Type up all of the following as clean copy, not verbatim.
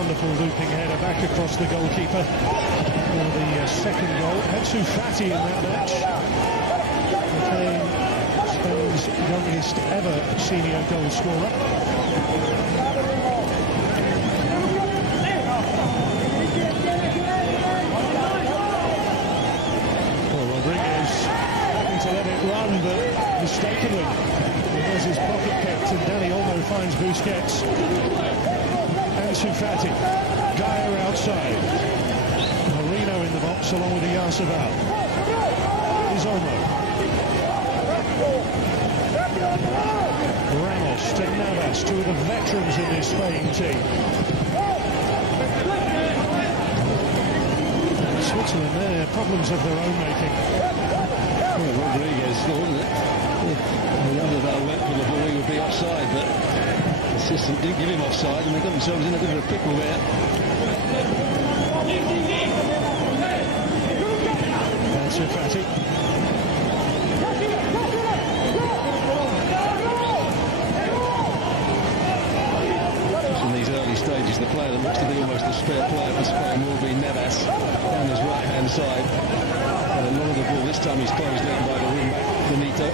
wonderful looping header back across the goalkeeper for the second goal. Ansu Fati in that match became Spain's youngest ever senior goal scorer. Well, Rodriguez having to let it run, but mistakenly there's his pocket kept, and Dani Olmo finds Busquets. Ansu Fati, Gaia outside, Marino in the box along with Iyarzabal. Is Olmo. Ramos to Navas, two of the veterans in this Spain team. Switzerland there, problems of their own making. Well, Rodriguez thought that if Iyarzabal went for the ball, he would be offside, but the assistant didn't give him offside, and they got themselves in a bit of a pickle there. Ansu Fati. In these early stages, the player that looks to be almost a spare player for Spain will be Navas down his right-hand side. And a lot of the ball this time he's closed down by the wing-back, Benito.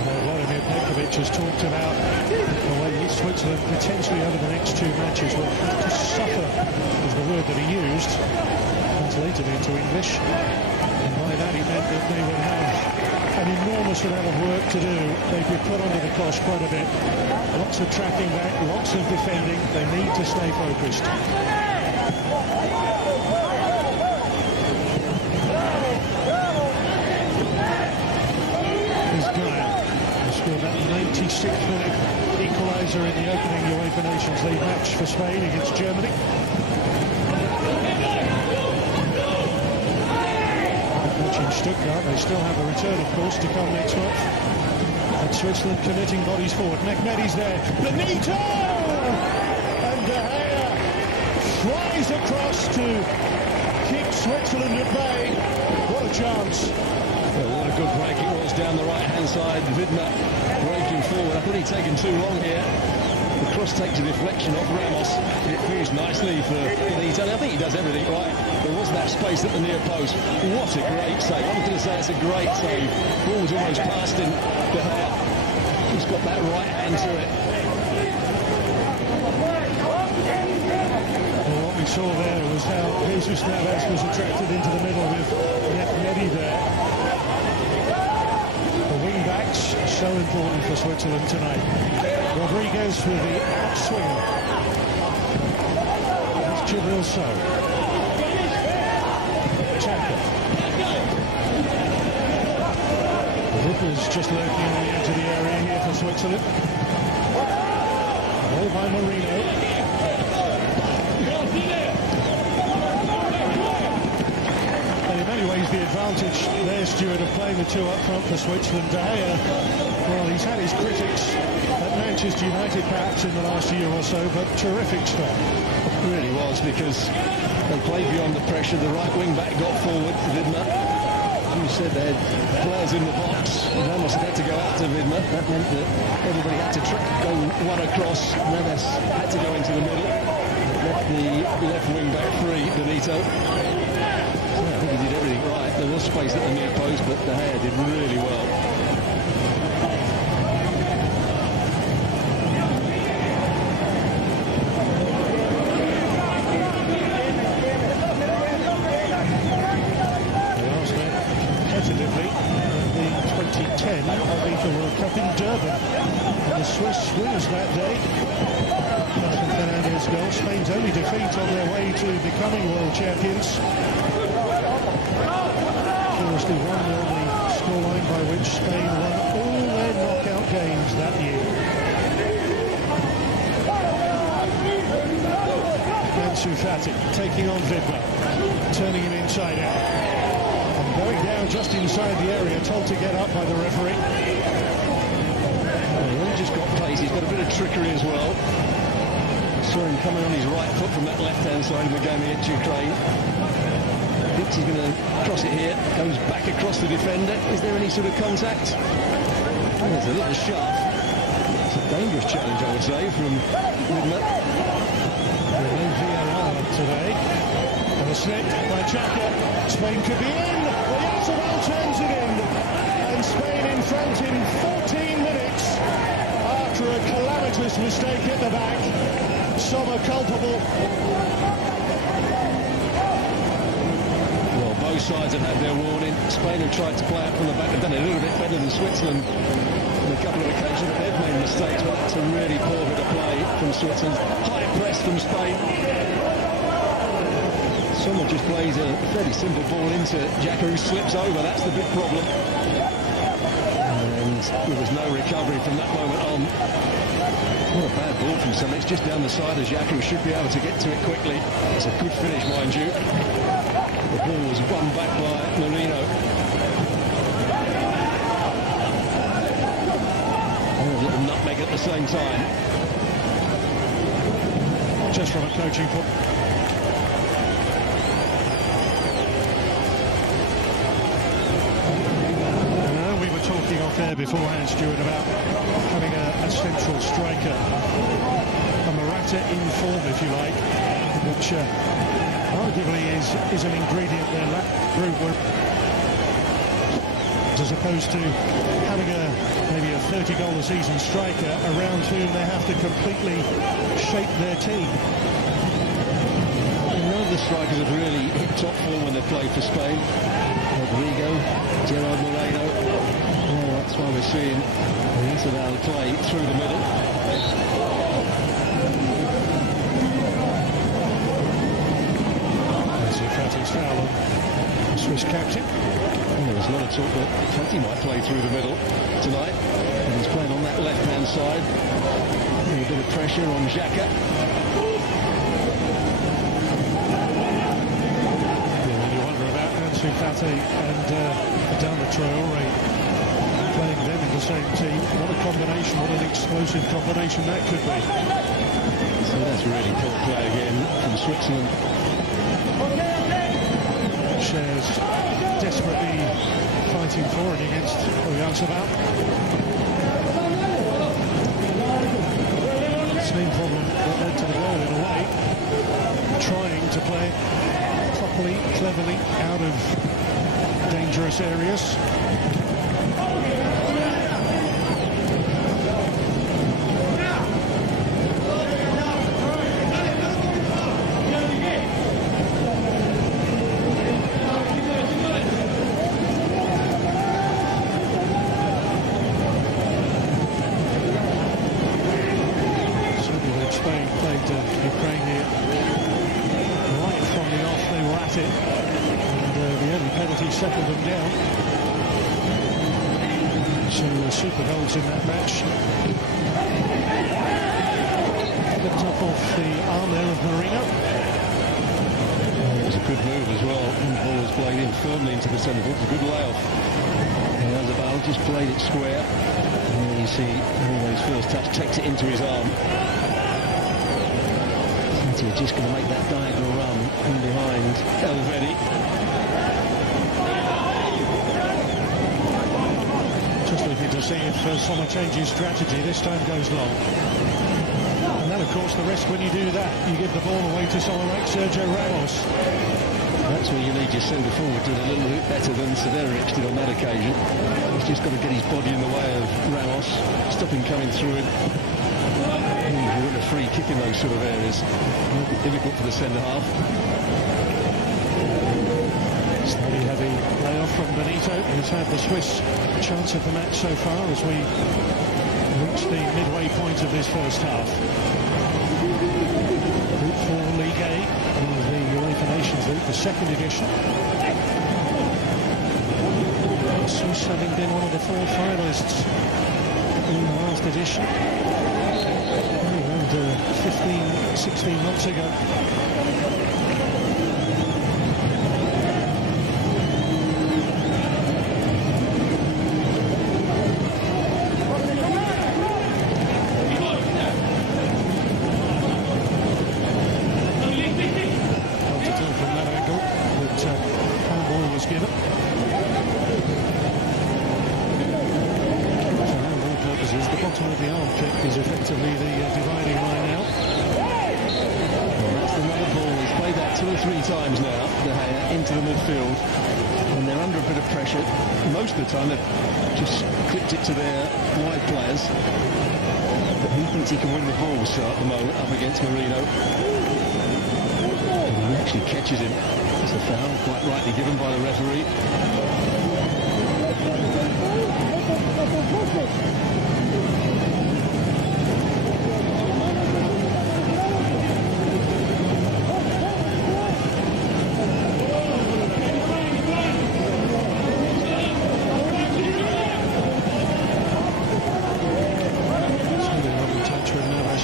Vladimir Petkovic has talked about the way Switzerland potentially over the next two matches will have to suffer, was the word that he used, translated into English. And by that he meant that they would have an enormous amount of work to do. They'd be put under the cosh quite a bit. Lots of tracking back, lots of defending. They need to stay focused. Scored that 96th minute equaliser in the opening UEFA Nations League match for Spain against Germany. Match in Stuttgart. They still have a return, of course, to come next month. And Switzerland committing bodies forward. Mehmedi's there. Benito! And De Gea flies across to keep Switzerland at bay. What a chance. Well, what a good break it was down the right-hand side. Vidna breaking forward. I thought he'd taken too long here. The cross takes a deflection off Ramos. It finished nicely for Benito. I think he does everything right. There was that space at the near post. What a great save. I'm going to say it's a great save. Ball was almost past him. De Gea. He's got that right hand to it. Well, what we saw there was how Jesus Navas was attracted into the middle with Mehmedi there. Wing-backs, so important for Switzerland tonight. Rodriguez with the outswing. That's Jibril Sow. Chaka. Vippers just lurking on the edge of the area here for Switzerland. Ball by Marino. In many ways, the advantage there, Stuart, of playing the two up front for Switzerland. De Gea, well, he's had his critics at Manchester United perhaps in the last year or so, but terrific stuff. It really was, because they played beyond the pressure. The right wing-back got forward, Vidna. You said they had players in the box. Ramos had to go out to Vidna. That meant that everybody had to go one across. Navas had to go into the middle. Left the left wing-back free, Benito. I think he did everything right. There was space at the near post, but De Gea did really well. They last met competitively in the 2010 FIFA World Cup in Durban. And the Swiss winners that day. Nelson Fernandez's goal, Spain's only defeat on their way to becoming world champions. Curiously, 1-0 the scoreline by which Spain won all their knockout games that year. Ansu Fati taking on Vidna, turning him inside out. And going down just inside the area, told to get up by the referee. Well, he only just got pace, he's got a bit of trickery as well. Saw him coming on his right foot from that left-hand side of the game against Ukraine. Thinks he's going to cross it here, goes back across the defender. Is there any sort of contact? There's a little shove. It's a dangerous challenge, I would say, from Widmer. No VAR today. And a slip by Xhaka. Spain could be in. Oyarzabal turns it in. And Spain in front in 14 minutes. After a calamitous mistake at the back. Sommer culpable. Well, both sides have had their warning. Spain have tried to play out from the back. They've done it a little bit better than Switzerland on a couple of occasions. They've made mistakes, but that's a really poor bit of play from Switzerland. High press from Spain. Sommer just plays a fairly simple ball into Xhaka, who slips over. That's the big problem. And there was no recovery from that moment on. What a bad ball from Sommer. It's just down the side of Xhaka, who should be able to get to it quickly. It's a good finish, mind you. The ball was won back by Marino. And a little nutmeg at the same time. Just from a coaching point. Talking off air beforehand, Stuart, about having a central striker, a Morata in form, if you like, which arguably is an ingredient there, group, as opposed to having maybe a 30-goal-a-season striker around whom they have to completely shape their team. None of the strikers have really hit top form when they play for Spain. Rodrigo, Gerard Moreno. That's why we're seeing Oyarzabal play through the middle. Ansu Fati's foul on Swiss captain. And there was a lot of talk that Fati might play through the middle tonight. And he's playing on that left-hand side. A bit of pressure on Xhaka. Yeah, you wonder about Ansu Fati and Adama Traore. Playing them in the same team. What a combination, what an explosive combination that could be. So that's really poor play again from Switzerland. Shares desperately fighting for it against Oyarzabal. Same problem that led to the goal in a way. Trying to play properly, cleverly, out of dangerous areas. Spain played Ukraine here right from the off. They were at it, and the early penalty settled them down. So super goals in that match. The top off the arm there of Marino. It was a good move as well. The ball was played in firmly into the centre. It was a good layoff. Oyarzabal just played it square. And you see Marino's first touch takes it into his arm. He's just going to make that diagonal run in behind Elvedi. Just looking to see if Sommer changes strategy. This time goes long. And then, of course, the risk when you do that, you give the ball away to someone like Sergio Ramos. That's where you need your centre forward to do a little bit better than Severovic did on that occasion. He's just got to get his body in the way of Ramos, stop him coming through it. You win a free kick in those sort of areas. It might be difficult for the centre-half. Slightly heavy layoff from Benito, who's had the Swiss chance of the match so far as we reach the midway point of this first half. Group 4 League A of the UEFA Nations League, the second edition. Swiss having been one of the 4 finalists in the last edition. Around 15, 16 months ago. The bottom of the arm kick is effectively the dividing line now. Well, that's another ball. He's played that 2 or 3 times now, De Gea, into the midfield. And they're under a bit of pressure. Most of the time they've just clipped it to their wide players. But he thinks he can win the ball, so at the moment, up against Marino. And he actually catches him. It's a foul, quite rightly given by the referee.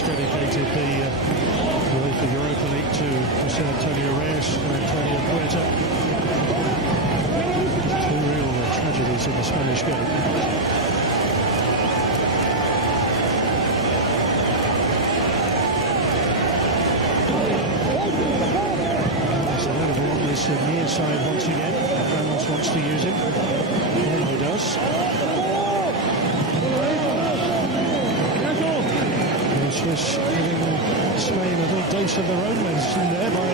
Dedicated the UEFA Europa League to Jose Antonio Reyes and Antonio Puerta. 2 real tragedies in the Spanish game. It's available on this near side once again. Ramos wants to use him. Olmo does. Swiss giving Spain a little dose of their own medicine there by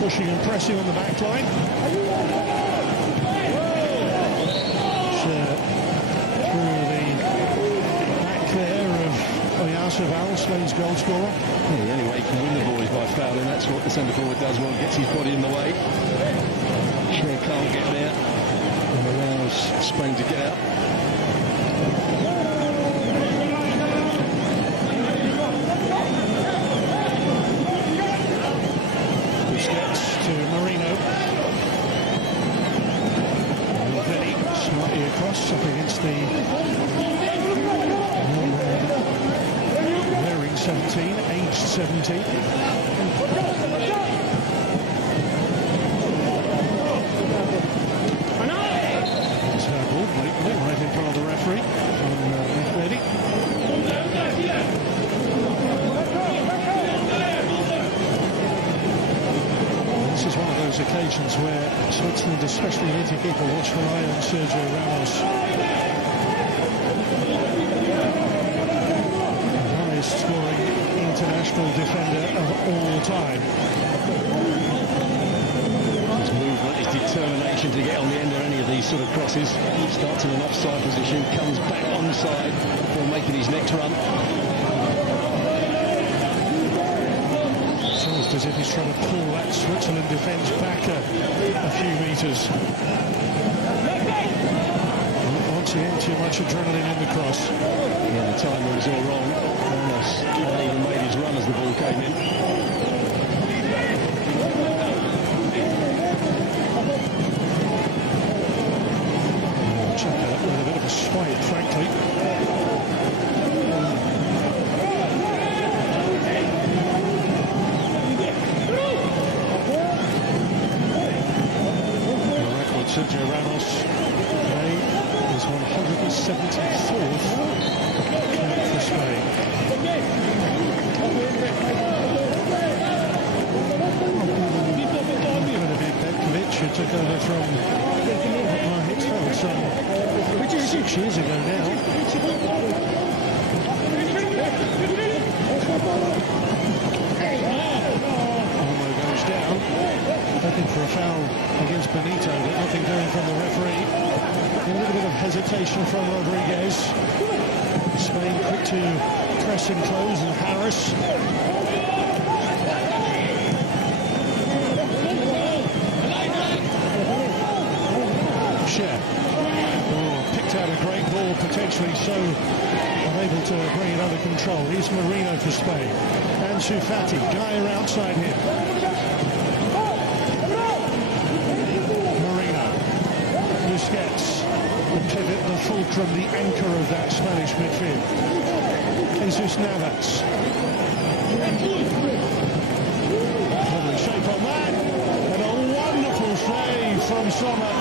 pushing and pressing on the back line. Through the back there of Oyarzabal, Spain's goal scorer. Yeah, the only way he can win the ball is by fouling. That's what the centre forward does well, gets his body in the way. Sure can't get there and allows Spain to get out. To Marino. Very smartly across up against the wearing 17, aged 17. It's her ball blatantly right in front of the referee from Mehmedi. This is one of those occasions where Switzerland especially need to keep a watchful eye on Sergio Ramos. The highest scoring international defender of all time. His movement, his determination to get on the end of any of these sort of crosses. Starts in an offside position, comes back onside before making his next run. As if he's trying to pull that Switzerland defence back a few metres. Once again, too much adrenaline in the cross. Yeah, the timing was all wrong. Ramos hadn't even made his run as the ball came in. Check that with a bit of a swipe, frankly. Sergio Ramos today is 174th cap for Spain. Petkovic, who took over from Hitchfeld some 6 years ago now. Olmo goes down, hoping for a foul against Benito, but nothing doing from the referee. A little bit of hesitation from Rodriguez. Spain quick to press him close and harass. Shea. Picked out a great ball, potentially so unable to bring it under control. Here's Marino for Spain. Ansu Fati, Gaia outside him. Busquets, the pivot, the fulcrum, the anchor of that Spanish midfield. Jesus Navas. Lovely shape on that. And a wonderful save from Sommer.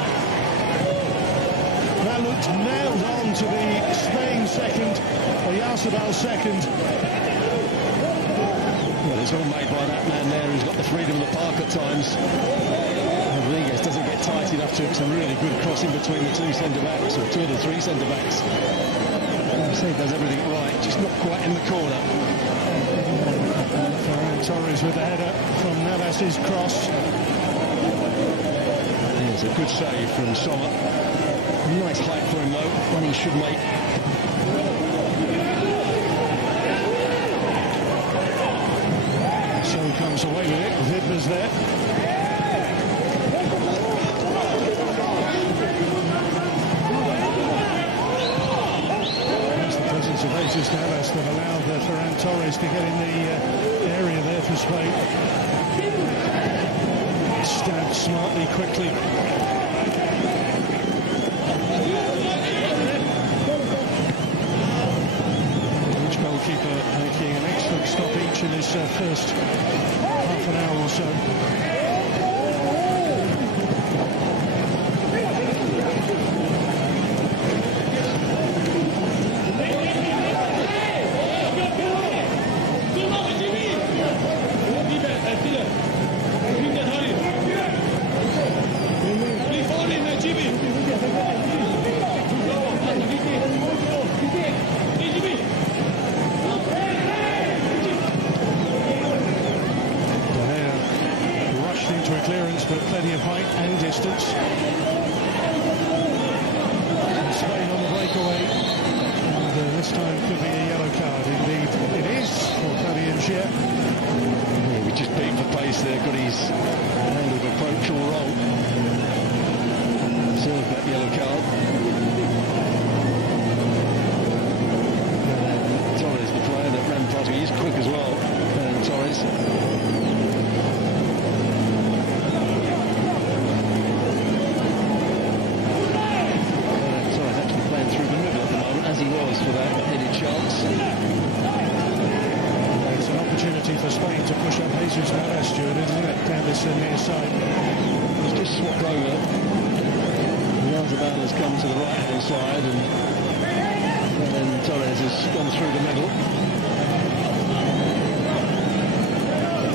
That looked nailed on to the Spain second, Oyarzabal second. Well, it's all made by that man there who's got the freedom of the park at times. Rodriguez doesn't get tight enough to it. It's a really good crossing between the two centre-backs, or two of the three centre-backs. I say he does everything right, just not quite in the corner. Ferran Torres with the header from Navas's cross. It's a good save from Sommer. Nice height for him though, one he should make. So he comes away with it. Vidma's there. That's the presence of Jesus Navas that allowed Ferran Torres to get in the area there for Spain. Stabbed smartly, quickly. Each goalkeeper making an excellent stop each in his first half an hour or so. Clearance, but plenty of height and distance. And Spain on the breakaway, and this time could be a yellow card. Indeed, it is for Fabian Schier. Yeah, we just beat for pace there, got his angle of approach all wrong. Served that yellow card. Torres, the player that ran past me, he's quick as well. Torres. As he was for that headed chance. It's an opportunity for Spain to push up Jesus Navas, Stuart, isn't it? Down this near side. He's just swapped over. Yazabal has come to the right-hand side and then Torres has gone through the middle.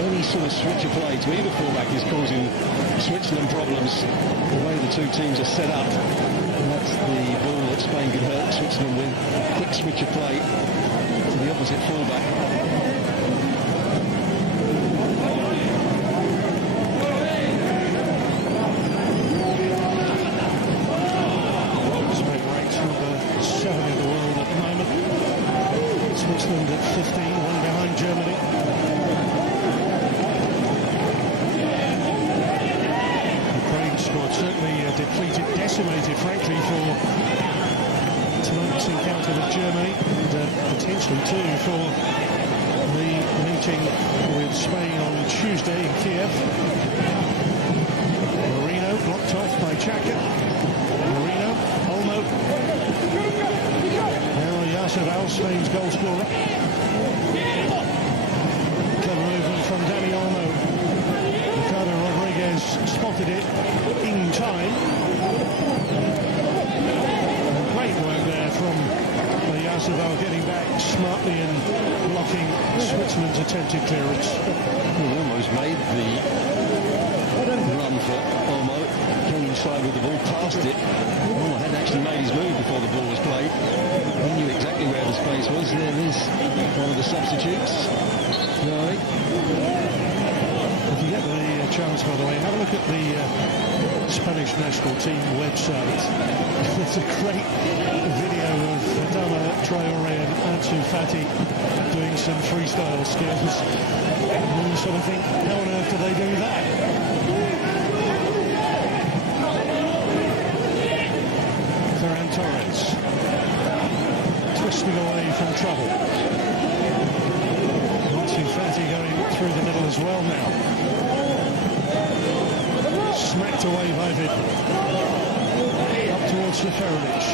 Any sort of switch of play to either fullback is causing Switzerland problems. The way the two teams are set up. That's the ball that Spain could hurt Switzerland with. Quick switch of play to the opposite fullback. Spain ranks number 7 in the world at the moment. Switzerland at 15, one behind Germany. Squad certainly depleted, decimated, frankly, for tonight's encounter with Germany, and potentially too for the meeting with Spain on Tuesday in Kiev. Marino blocked off by Xhaka. Marino, Olmo. Now Yazabal, Spain's goal scorer. Clever movement from Dani Olmo. Ricardo Rodriguez spotted it in time. And great work there from Yazabal getting back smartly and blocking Switzerland's attempted clearance. He almost made the run for Olmo. Came inside with the ball, passed it. Olmo hadn't actually made his move before the ball was played. He knew exactly where the space was. There is one of the substitutes. Right. If you get the chance, by the way, have a look at the Spanish national team website. There's a great video of Adama Traore and Ansu Fati doing some freestyle skills. And you sort of think, how on earth do they do that? Ferran Torres twisting away from trouble. Ansu Fati going through the middle as well now. Smacked away by Vidma. Up towards Seferovic.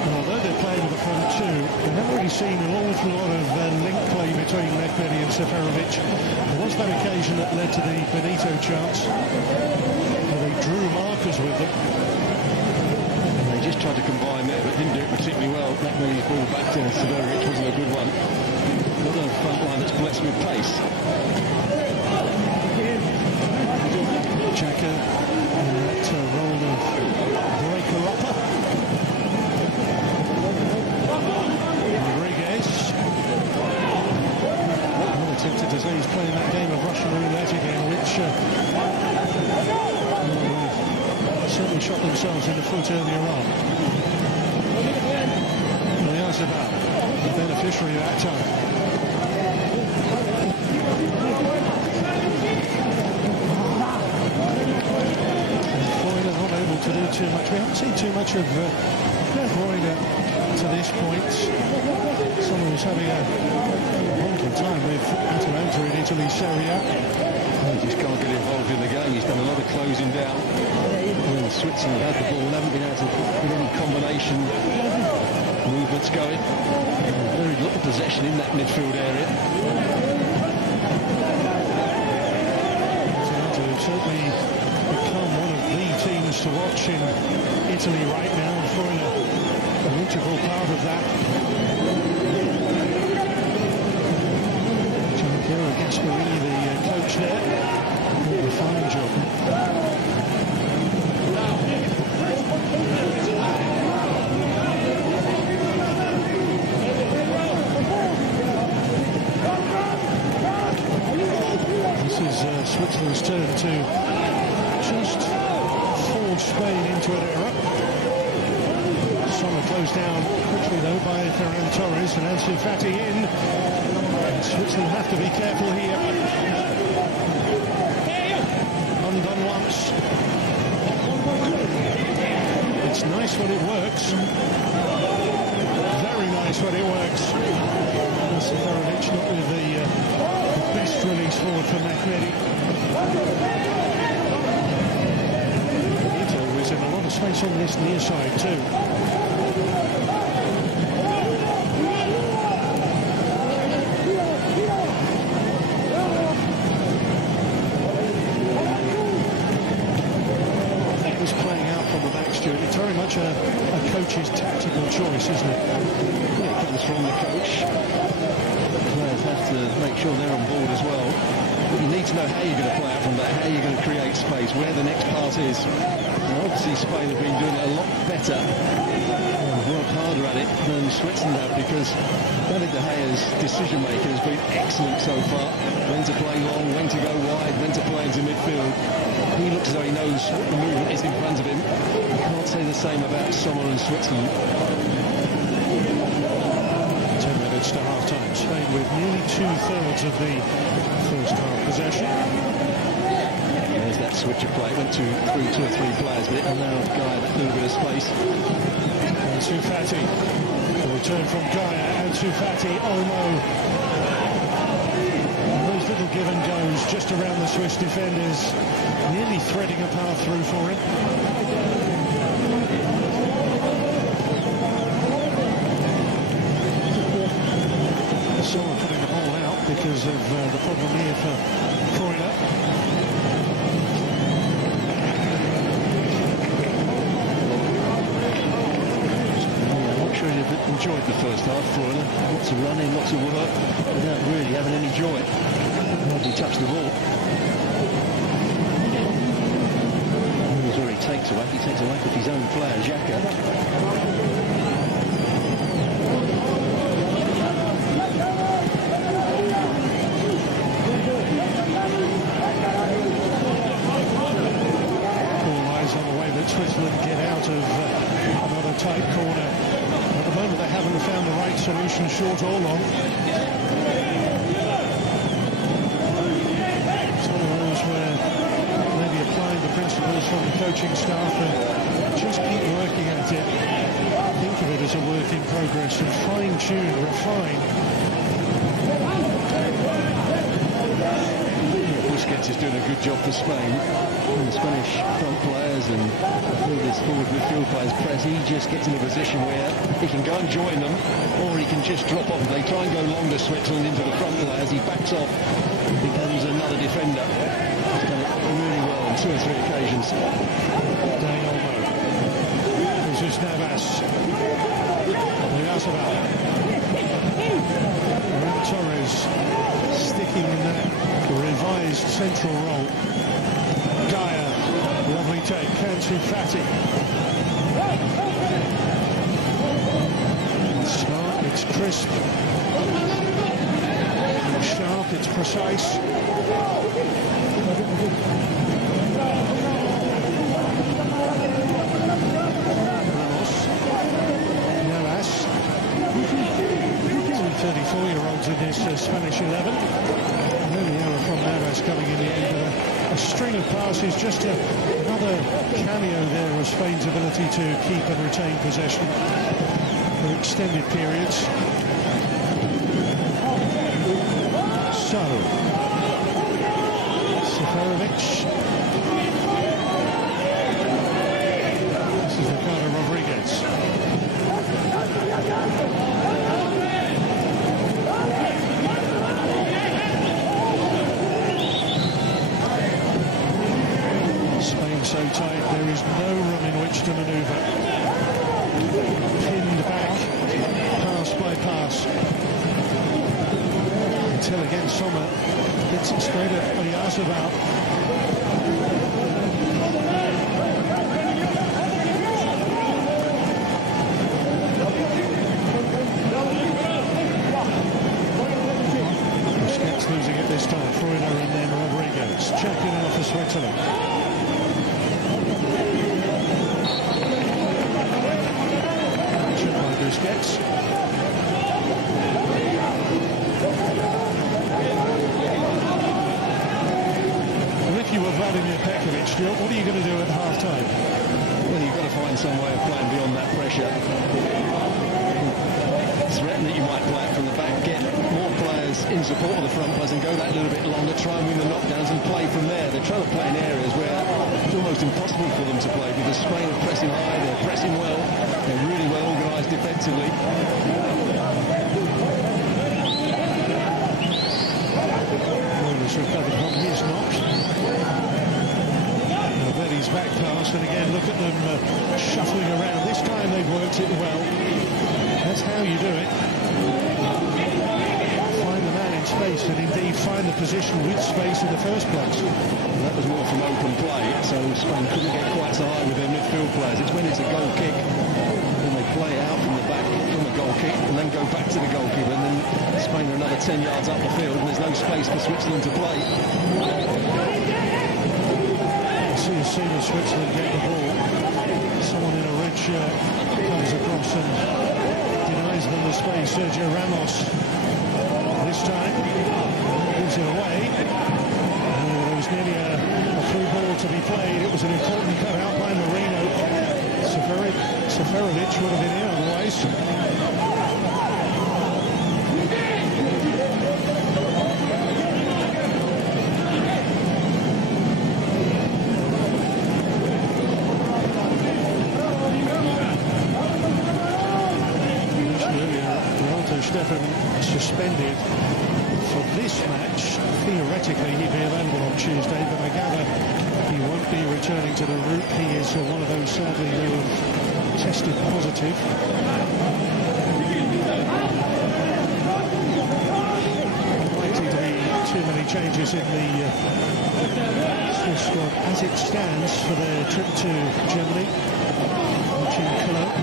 And although they're playing with a front two, we haven't really seen an awful lot of link play between Mehmedi and Seferovic. There was that occasion that led to the Benito chance, where they drew markers with them. And they just tried to combine there, but didn't do it particularly well. Mehmedi's ball back to Seferovic wasn't a good one. Not a front line that's blessed with pace. Xhaka in that role of breaker they shot themselves in the foot earlier on. About the beneficiary of that time. Freuler not able to do too much. We haven't seen too much of Freuler to this point. Someone who's having a wonderful time with Atalanta in Italy's Serie A. He just can't get involved in the game. He's done a lot of closing down. When Switzerland had the ball, haven't been able to get any combination movements going. Very little possession in that midfield area. Atalanta have certainly become one of the teams to watch in Italy right now, and Freuler an integral part of that. Giancarlo Gasparini, the coach there, did a fine job. Switzerland's turn to just force Spain into an error. Sommer closed down quickly though by Ferran Torres, and Ansu Fati in. And Switzerland have to be careful here. Undone once. It's nice when it works. Very nice when it works. Seferovic not with the best release forward for Mehmedi. Ito is in a lot of space on this near side too. This playing out from the back, Stuart. It's very much a coach's tactical choice, isn't it? Yeah, it comes from the coach. Players have to make sure they're on board as well. But you need to know how you're going to play out from that, how you're going to create space, where the next pass is. And obviously Spain have been doing it a lot better and worked harder at it than Switzerland have, because David De Gea's decision-making has been excellent so far. When to play long, when to go wide, when to play into midfield. He looks as though he knows what the movement is in front of him. You can't say the same about Sommer and Switzerland. 10 minutes to half-time. Spain with nearly two-thirds of the first half possession. There's that switch of play. Went through two or three players, but it allowed Gaia that little bit of space. Ansu Fati. The return from Gaia. Ansu Fati, Olmo. Those little give and goes just around the Swiss defenders, nearly threading a path through for him. Sommer putting the ball out because of the problem here for Freuler. I'm not sure you've enjoyed the first half, Freuler. Lots of running, lots of work, without really having any joy. Hardly touched the ball. Here's where he takes a whack. He takes a whack of his own player, Xhaka. Switzerland get out of another tight corner. At the moment they haven't found the right solution, short or long. It's one of those where maybe applying the principles from the coaching staff and just keep working at it. Think of it as a work in progress and fine-tune, refine. Busquets is doing a good job for Spain. And the Spanish front players and this forward midfield players press, he just gets in a position where he can go and join them, or he can just drop off. They try and go longer, Switzerland, into the front players. He backs off and becomes another defender. He's done it really well on two or three occasions. Dani Olmo. Jesus Navas. Oyarzabal. Ferran Torres sticking in that revised central role. Gaia, lovely take. Ansu Fati. It's smart, it's crisp, it's sharp, it's precise. 24-year-olds in this Spanish 11. Early error from Navas coming in the end of a string of passes. Just another cameo there was Spain's ability to keep and retain possession for extended periods. So, Seferovic. This is Ricardo Rodriguez. Spain so tight, there is no room in which to manoeuvre. Pinned back, pass by pass. Until again Sommer gets it straight at Oyarzabal. Busquets losing it this time. Freuler and then Rodriguez. Champion out for Switzerland. Action by Busquets. If you were Vladimir Pekovic, Stuart, what are you going to do at half-time? Well, you've got to find some way of playing beyond that pressure. Threaten that you might play it from the back, get more players in support of the front players and go that little bit longer, try and win the knockdowns and play from there. They're trying to play in areas where it's almost impossible for them to play because Spain are pressing high, they're pressing well, they're really well organised defensively. He's recovered from his knock. Valverde's back pass, and again, look at them shuffling around. This time they've worked it well. That's how you do it. Find the man in space, and indeed find the position with space in the first place. And that was more from open play, so Spain couldn't get quite so high with their midfield players. It's when it's a goal kick, when they play out from the back from a goal kick, and then go back to the goalkeeper, and then Spain are another 10 yards up the field, and there's no space for Switzerland to play. See as soon as Switzerland get the ball, someone in a red shirt comes across and denies them the space. Sergio Ramos this time gives it away. There was nearly a through ball to be played. It was an important cut out by Marino. Seferovic would have been here otherwise. Stefan suspended for this match. Theoretically, he'd be available on Tuesday, but I gather he won't be returning to the route. He is one of those, sadly, who have tested positive. Likely to be too many changes in the Swiss squad as it stands for their trip to Germany, which in Cologne.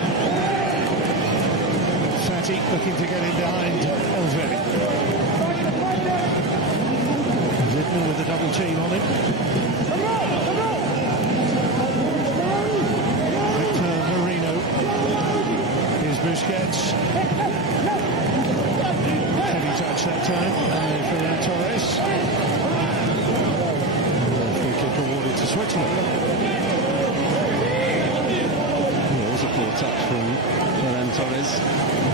Looking to get in behind Elveri. Zidman with a double team on him. Victor Marino. Here's Busquets. Heavy touch that time by Ferran Torres. Free kick awarded to Switzerland. There was a poor touch from Ferran Torres,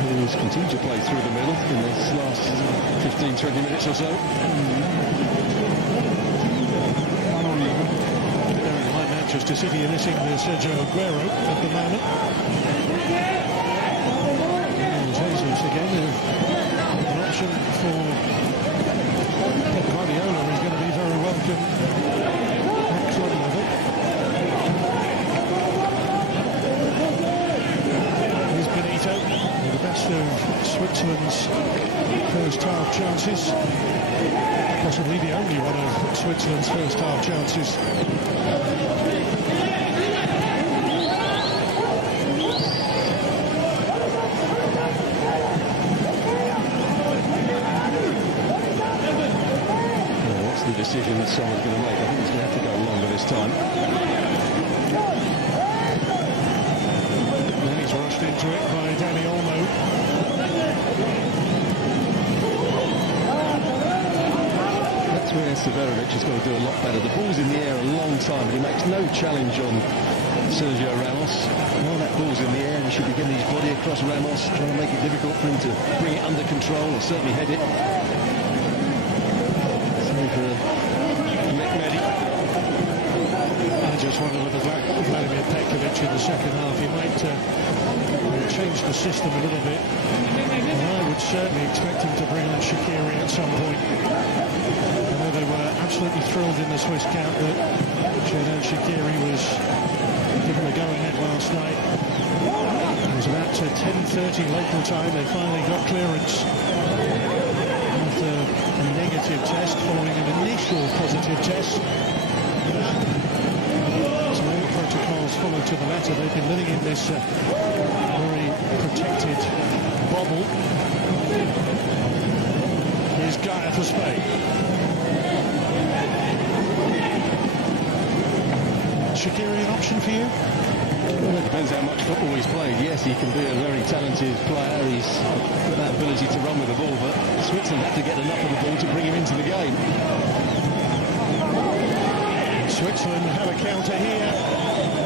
who's continued to play through the middle in this last 15-20 minutes or so. Bearing in mind Manchester City are missing Sergio Aguero at the moment. And Jesus again, an option for Pep Guardiola is going to be very welcome at club level. Here's Benito. The best of Switzerland's first half chances, possibly the only one of Switzerland's first half chances. Well, what's the decision that someone's going to make? I think he's going to have to go longer this time. Then he's rushed into it by Dani Olmo. Severovic has got to do a lot better. The ball's in the air a long time, but he makes no challenge on Sergio Ramos. While that ball's in the air, he should be getting his body across Ramos, trying to make it difficult for him to bring it under control, or certainly head it. So for Mehmedi. I just wonder whether Vladimir Petkovic in the second half, he might change the system a little bit. And I would certainly expect him to bring on Shaqiri at some point. I know they were absolutely thrilled in the Swiss camp that Xherdan Shaqiri was given the go-ahead last night. It was about 10:30 local time. They finally got clearance after a negative test following an initial positive test. So all the protocols follow to the letter. They've been living in this very protected bubble. Here's Gaia for Spain. Shaqiri an option for you? Well, it depends how much football he's played. Yes, he can be a very talented player. He's got that ability to run with the ball, but Switzerland have to get enough of the ball to bring him into the game. Switzerland have a counter here.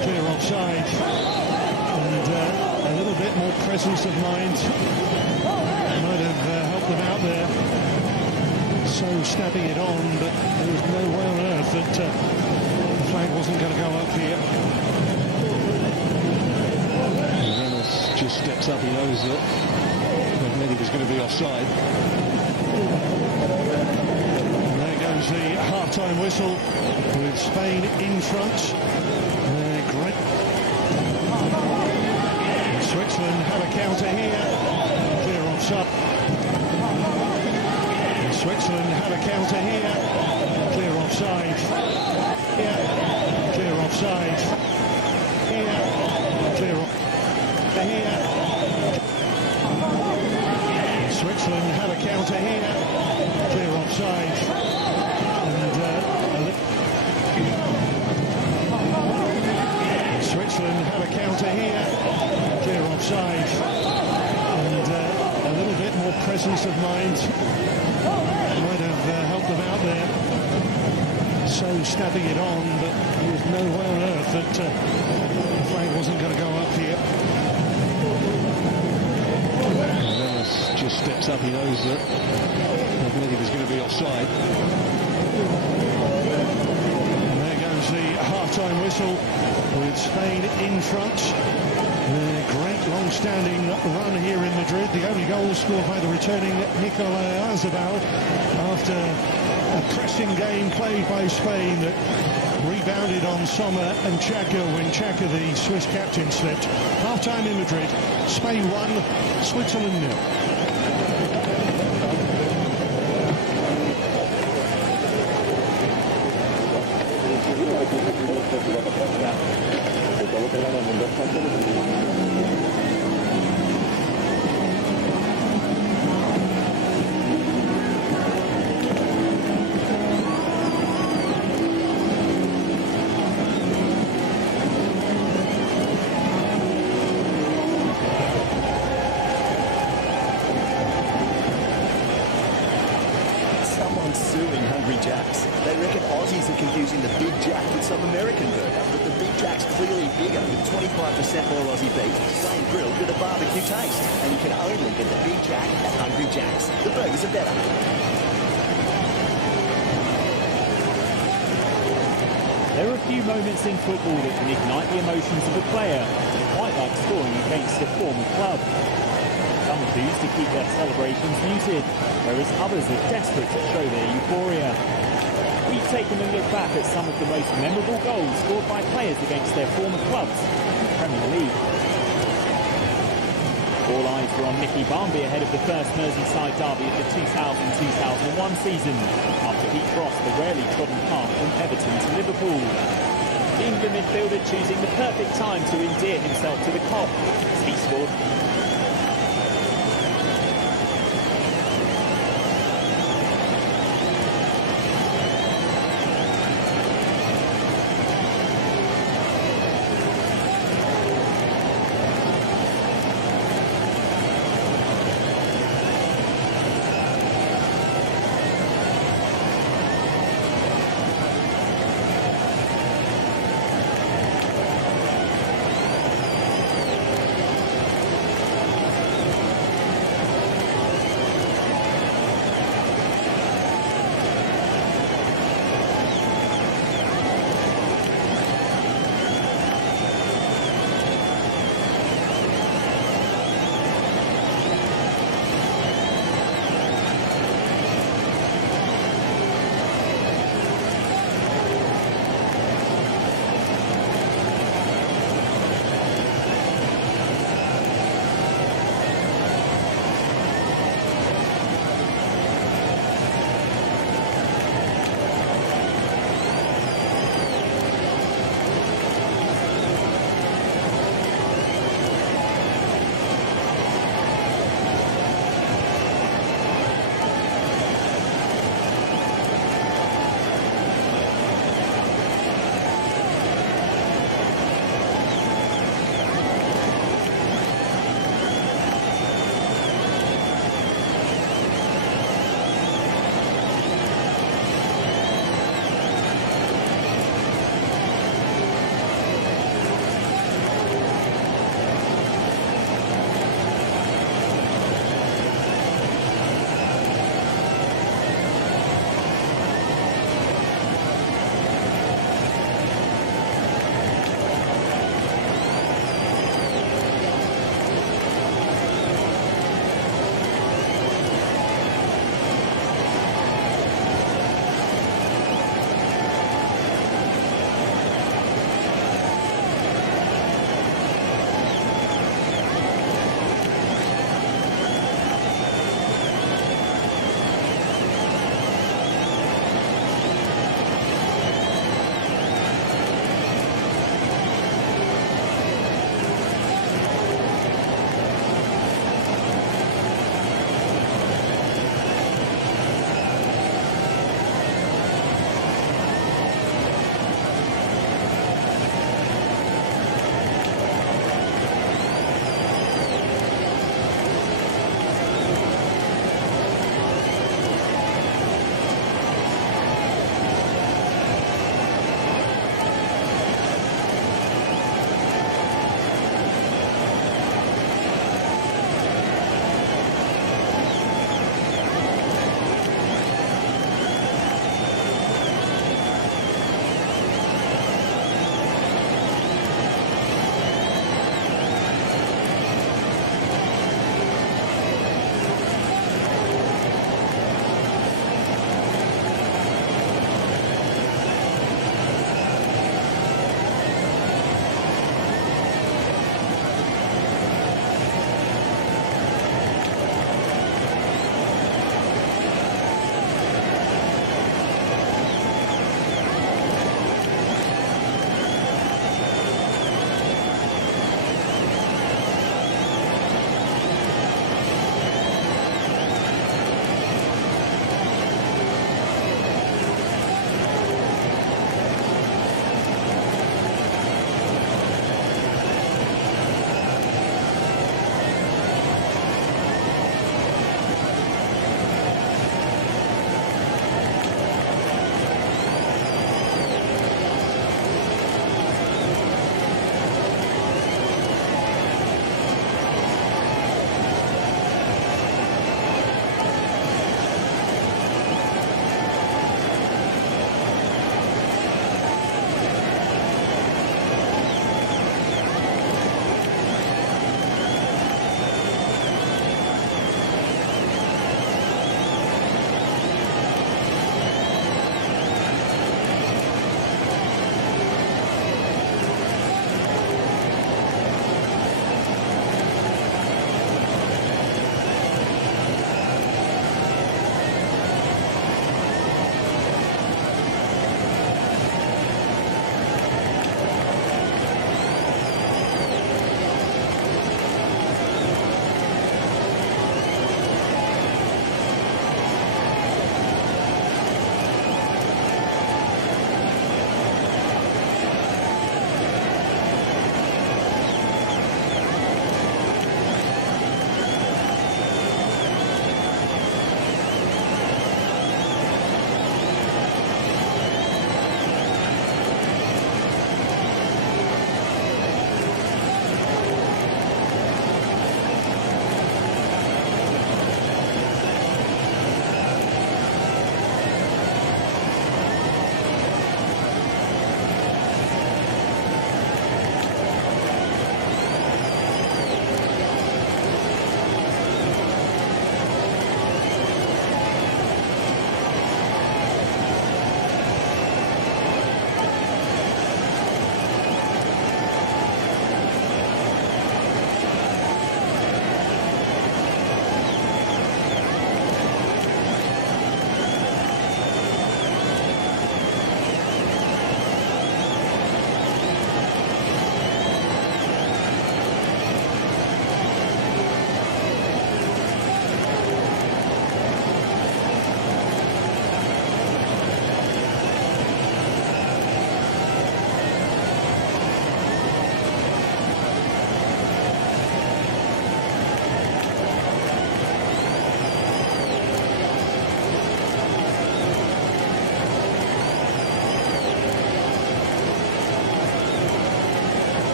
Clear offside. And a little bit more presence of mind might have helped them out there. So snapping it on, but there was no way on earth that the flag wasn't going to go up here. Reynolds just steps up. He knows that Mehmedi was going to be offside. And there goes the half-time whistle with Spain in front. Great. Switzerland have a counter here. Clear offside. Switzerland have a counter here. Clear offside. Here. Clear offside. Here. Clear offside. Here. Switzerland have a counter here. Clear offside. And Switzerland have a counter here. Clear offside. And a little bit more presence of mind might have helped them out there. So snapping it on, but there was no way on earth that the flag wasn't going to go up here. Reynolds just steps up. He knows that Mehmedi was going to be offside. And there goes the half-time whistle with Spain in front. Great long-standing run here in Madrid. The only goal scored by the returning Nicolai Oyarzabal after a pressing game played by Spain that rebounded on Sommer and Xhaka when Xhaka, the Swiss captain, slipped. Half-time in Madrid. Spain 1, Switzerland 0. Suing Hungry Jacks. They reckon Aussies are confusing the Big Jack with some American burger, but the Big Jack's clearly bigger with 25% more Aussie beef, plain grilled with a barbecue taste. And you can only get the Big Jack at Hungry Jacks. The burgers are better. There are a few moments in football that can ignite the emotions of a player, quite like scoring against a former club. Some choose to keep their celebrations muted, whereas others are desperate to show their euphoria. We've taken a look back at some of the most memorable goals scored by players against their former clubs in the Premier League. All eyes were on Nicky Barmby ahead of the first Merseyside derby of the 2000-2001 season, after he crossed the rarely trodden path from Everton to Liverpool. The England midfielder choosing the perfect time to endear himself to the Kop, as he scored.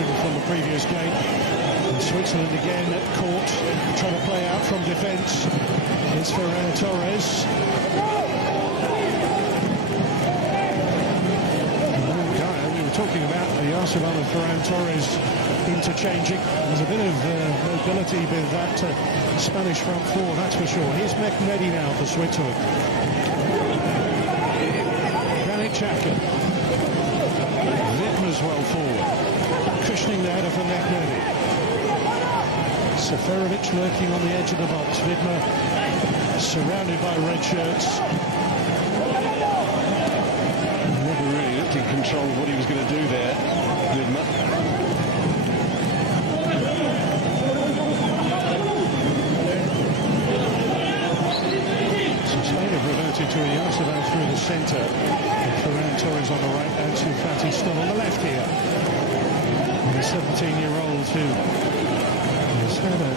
possession from the previous game. And Switzerland again caught, trying to play out from defence. It's Ferran Torres. We were talking about Yarsabal and Ferran Torres interchanging. There's a bit of mobility with that Spanish front four, that's for sure. Here's Mehmedi now for Switzerland. Granit Xhaka. Widmer's well forward. Cushioning the header for Mehmedi. Seferovic lurking on the edge of the box. Widmer surrounded by red shirts. Never really looked in control of what he was going to do there, Widmer. To Yarsabal through the centre. Ferran Torres on the right, and Ansu Fati still on the left here. And the 17-year-old who has had a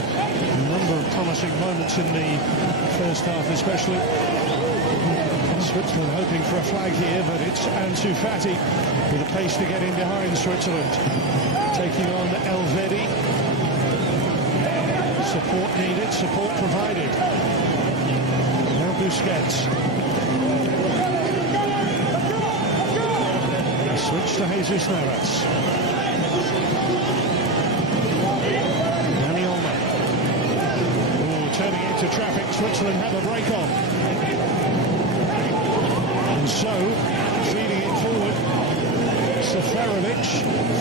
number of promising moments in the first half especially. Switzerland hoping for a flag here, but it's Ansu Fati with the pace to get in behind Switzerland. Taking on Elvedi. Support needed, support provided. Now Busquets. Switch to Jesus Navas. Dani Olmo. Turning into traffic. Switzerland have a break on. And so, feeding it forward. Seferovic.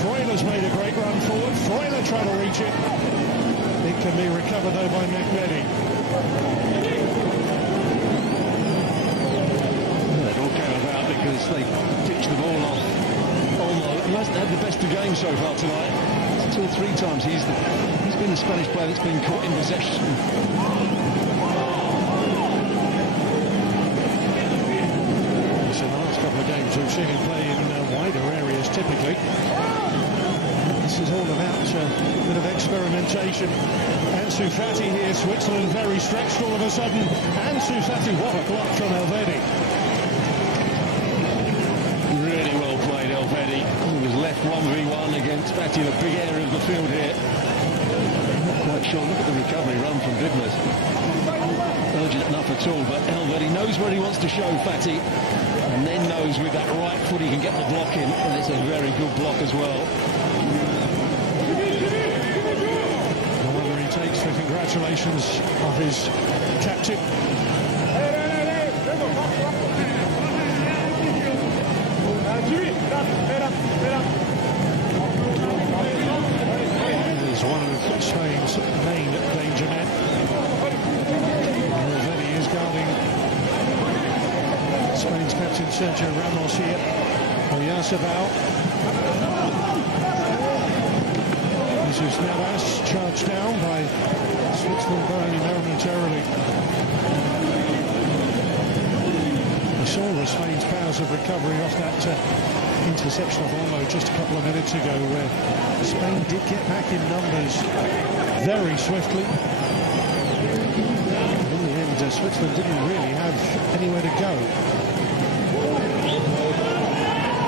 Freuler's made a great run forward. Freuler trying to reach it. It can be recovered though by Mehmedi. It all came about because they pitched the ball off. He hasn't had the best of games so far tonight. 2 or 3 times he's been the Spanish player that's been caught in possession. So the last couple of games we've seen him play in wider areas typically. This is all about a bit of experimentation. Ansu Fati here, Switzerland very stretched all of a sudden. Ansu Fati, what a block from Elvedi. Really well played, Elvedi. He was left 1v1 against Fati in a big area of the field here. Not quite sure. Look at the recovery run from Widmer. Urgent enough at all, but Elvedi knows where he wants to show Fati, and then knows with that right foot he can get the block in, and it's a very good block as well. However, he takes the congratulations of his captain. He's one of Spain's main danger men. Already is guarding Spain's captain Sergio Ramos here. Oyarzabal. Jesus Navas charged down by Switzerland, but only momentarily. We saw Spain's powers of recovery off that interception of Olmo just a couple of minutes ago, where Spain did get back in numbers very swiftly. In the end, Switzerland didn't really have anywhere to go.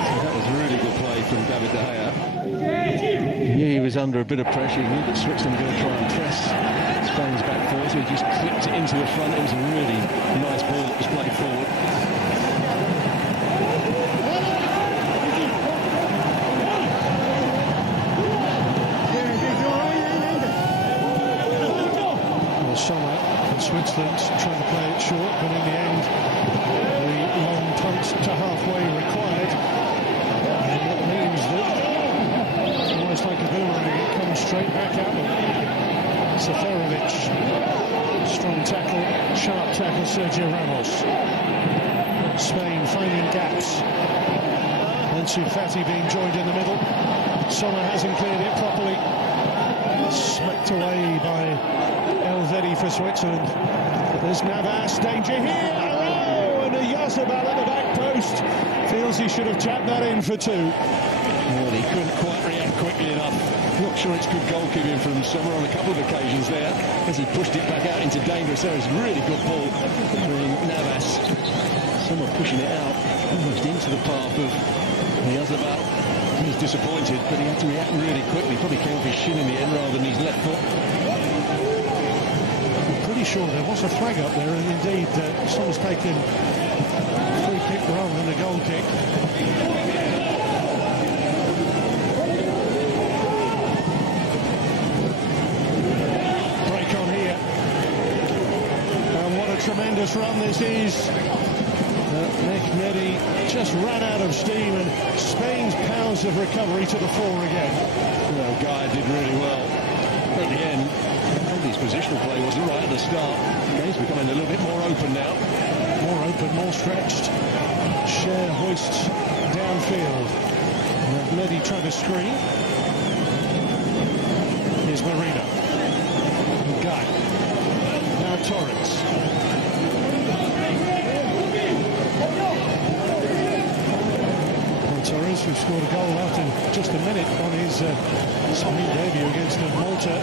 So that was really good play from David De Gea. He knew he was under a bit of pressure. He knew that Switzerland were going to try and press Spain's back four, so he just clipped it into the front. It was a really nice ball that was played forward. Switzerland trying to play it short, but in the end, the long punt to halfway required. And that means that, almost like a boomerang, it comes straight back at them. Seferovic, strong tackle, sharp tackle, Sergio Ramos. Spain finding gaps. Ansu Fati being joined in the middle. Sommer hasn't cleared it properly. Smacked away by Elvedi for Switzerland. But there's Navas, danger here. Oh, and Oyarzabal at the back post. Feels he should have tapped that in for 2. Well, he couldn't quite react quickly enough. Not sure it's good goalkeeping from Sommer on a couple of occasions there, as he pushed it back out into dangerous areas. Really good ball from Navas. Sommer pushing it out almost into the path of Oyarzabal. He's disappointed, but he had to react really quickly. Probably came off his shin in the end rather than his left foot. I'm pretty sure there was a flag up there, and indeed someone's taken a free kick rather than a goal kick. Break on here. And what a tremendous run this is. Mehmedi just ran out of steam, and Spain's powers of recovery to the fore again. Well, Guy did really well. At the end, his positional play wasn't right at the start. The game's becoming a little bit more open now. More open, more stretched. Cher hoists downfield. Mehmedi tried to screen. Here's Marina. Guy. Now Torrens. Torres, who scored a goal after just a minute on his Spain debut against Malta.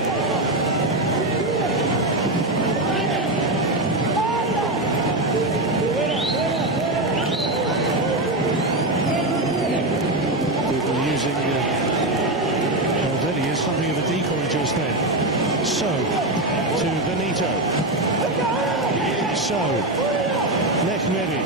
People using Valverde as something of a decoy just then. So, to Benito. So, Mehmedi.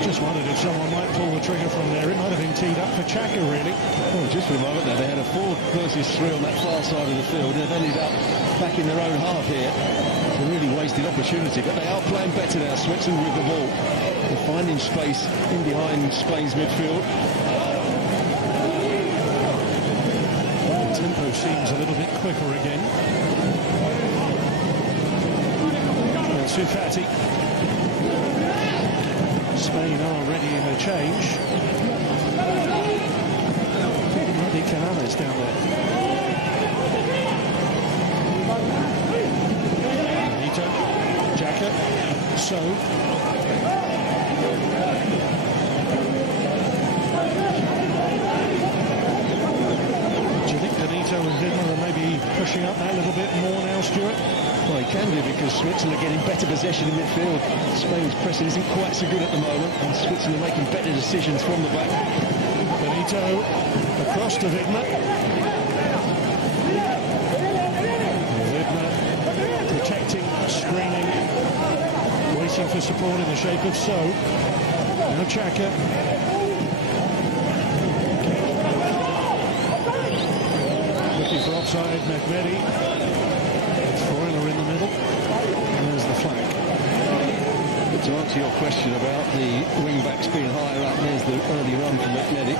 Just wondered if someone might pull the trigger from there. It might have been teed up for Xhaka, really. Well, just for a moment there, they had a 4 versus 3 on that far side of the field. They've ended up back in their own half here. It's a really wasted opportunity, but they are playing better now, Switzerland with the ball. They're finding space in behind Spain's midfield. The tempo seems a little bit quicker again. Sufati. Spain are ready in a change. Mehdi Canales down there. Benito, Xhaka, So. Do you think Benito and Vidmar are maybe pushing up that a little bit more now, Stuart? Well, he can do because Switzerland are getting better possession in midfield. Spain's pressing isn't quite so good at the moment, and Switzerland are making better decisions from the back. Benito across to Vidmar. Vidmar protecting, screening, waiting for support in the shape of So. Now Xhaka. Looking for offside, Mehmedi. Foiler in the middle, and there's the flag. But to answer your question about the wing-backs being higher up, there's the early run from Mehmedi.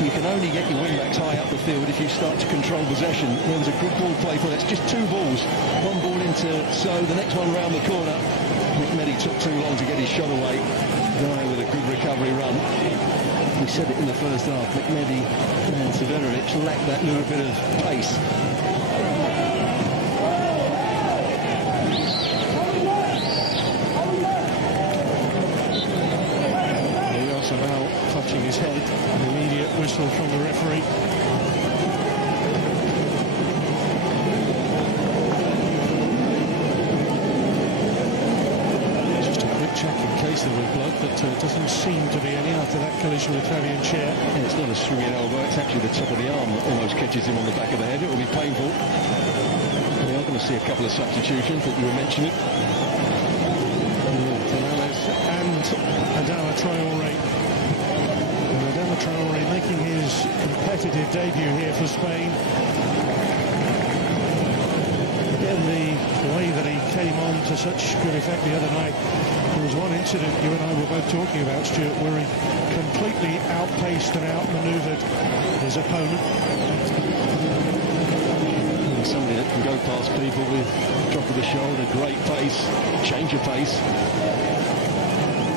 You can only get your wing-backs high up the field if you start to control possession. There was a good ball play for that. It's just 2 balls. One ball into So, the next one round the corner. Mehmedi took too long to get his shot away. Guy with a good recovery run. We said it in the first half. Mehmedi and Severovic lacked that little bit of pace. Touching his head, an immediate whistle from the referee. Just a quick check in case there was blood, but doesn't seem to be any after that collision with Fabian Cher. And it's not a swinging elbow, it's actually the top of the arm that almost catches him on the back of the head. It will be painful. We are going to see a couple of substitutions that you were mentioning. Canales and Adama Traoré. Traoré making his competitive debut here for Spain. Again, the way that he came on to such good effect the other night. There was one incident you and I were both talking about, Stuart, where he completely outpaced and outmaneuvered his opponent. Somebody that can go past people with drop of the shoulder, great pace, change of pace.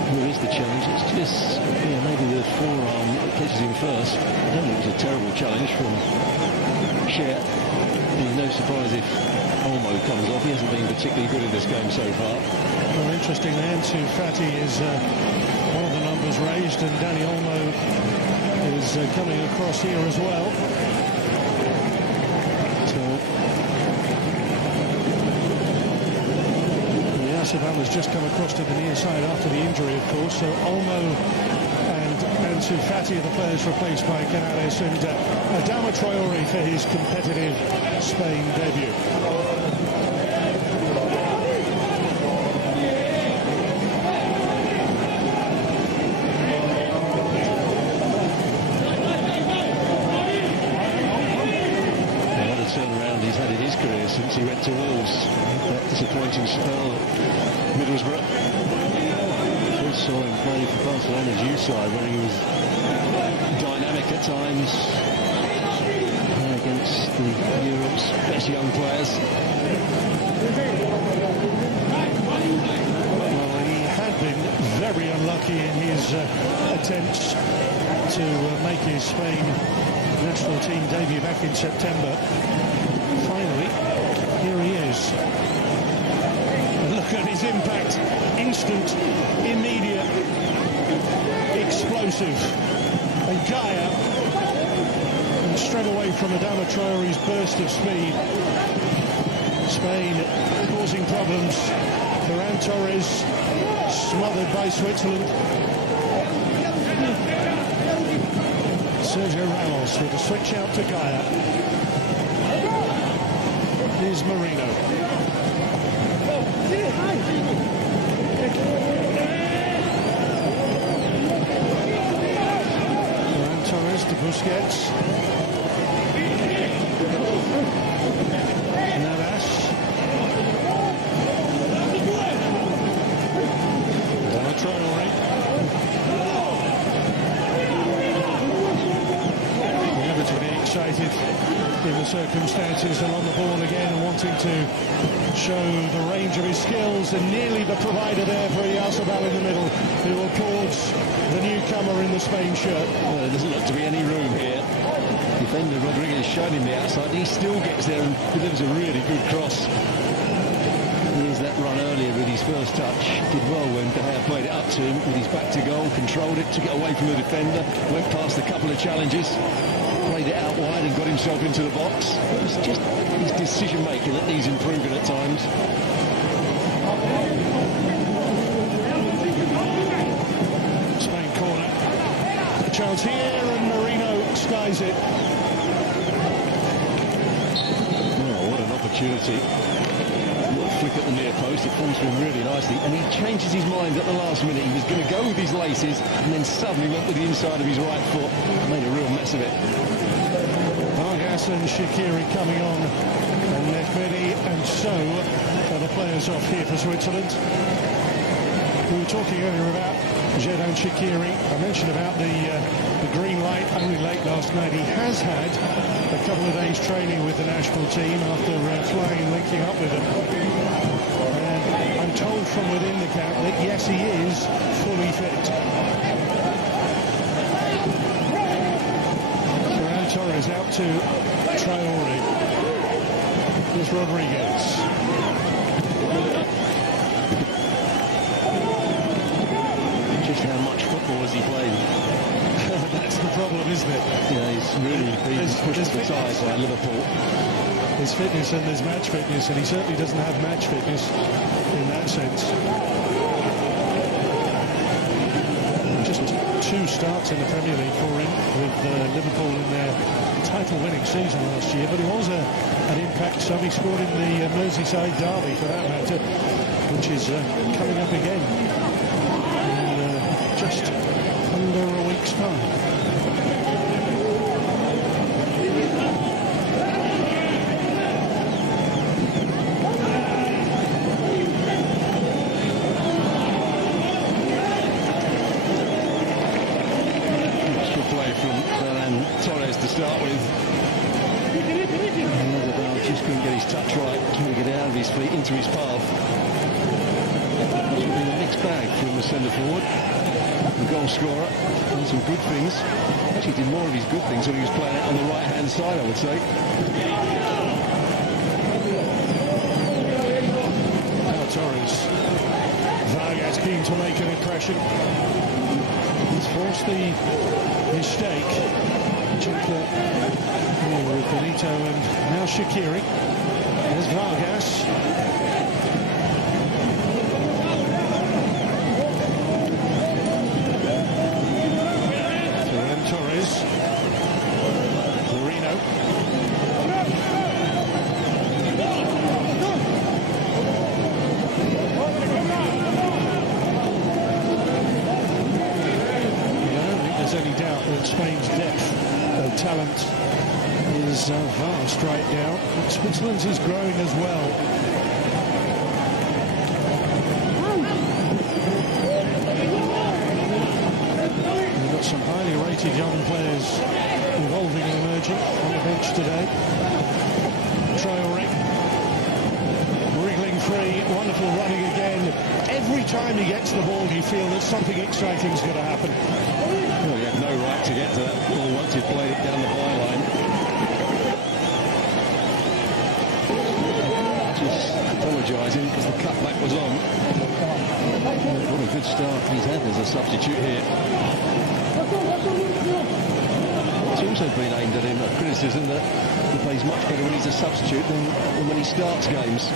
Where is the challenge? It's just, maybe the forearm that catches him first. I don't think it was a terrible challenge from Cher. There's no surprise if Olmo comes off. He hasn't been particularly good in this game so far. Well, interesting there, Fati is one of the numbers raised, and Dani Olmo is coming across here as well. Savan has just come across to the near side after the injury, of course. So Olmo and and Ansu Fati are the players replaced by Canales, and Adama Traore for his competitive Spain debut. Turnaround he's had in his career since he went to Wolves. That disappointing spell at Middlesbrough. First saw him play for Barcelona's youth side where he was dynamic at times against Europe's best young players. Well, he had been very unlucky in his attempts to make his Spain national team debut back in September. Finally, here he is. And look at his impact. Instant, immediate, explosive. And Gaia, and straight away from Adama Traore's burst of speed. Spain causing problems. Ferran Torres smothered by Switzerland. Sergio Ramos with a switch out to Gaia. Here's Marino. Ferran Torres to Busquets. Navas. Adama Traore. To be excited in the circumstances and on the ball again and wanting to show the range of his skills, and nearly the provider there for Oyarzabal in the middle, who applauds the newcomer in the Spain shirt. Well, there doesn't look to be any room here. Defender Rodriguez showed him the outside. He still gets there and delivers a really good cross. Here's that run earlier with his first touch. Did well when De Gea played it up to him with his back to goal, controlled it, took it away from the defender, went past a couple of challenges. Played it out wide and got himself into the box. It's just his decision-making that needs improving at times. Spain corner. A chance here, and Marino skies it. Oh, what an opportunity. A little flick at the near post. It falls to him really nicely. And he changes his mind at the last minute. He was going to go with his laces and then suddenly went with the inside of his right foot. Made a real mess of it. Vargas and Shaqiri coming on, and Nedvedi, and so are the players off here for Switzerland. We were talking earlier about Xherdan Shaqiri. I mentioned about the green light only late last night. He has had a couple of days training with the national team after flying and linking up with them. And I'm told from within the camp that yes, he is fully fit. Torres out to Traore. Here's Rodriguez. Just how much football has he played? That's the problem, isn't it? Yeah, he's really been pushed to the side by Liverpool. There's fitness and there's match fitness, and he certainly doesn't have match fitness in that sense. Just 2 starts in the Premier League for him, with Liverpool in their title-winning season last year, but he was an impact sub. He scored in the Merseyside derby, for that matter, which is coming up again in just under a week's time. Torres to start with. Oyarzabal just couldn't get his touch right, trying to get out of his feet into his path. It's been a mixed bag from the centre forward. The goal scorer did some good things. Actually did more of his good things when he was playing it on the right hand side, I would say. Now Torres. Vargas keen to make an impression. He's forced the mistake. With Benito and now Shaqiri. There's Vargas. doubt that Spain's depth of talent is vast right now. But Switzerland's is growing as well. We've got some highly rated young players evolving and emerging on the bench today. Traore wriggling free, wonderful running again. Every time he gets the ball, you feel that something exciting is going to happen. Well, he had no right to get to that ball once he played it down the byline. Just apologising because the cutback was on. What a good start he's had as a substitute here. It's also been aimed at him, a criticism that he plays much better when he's a substitute than when he starts games.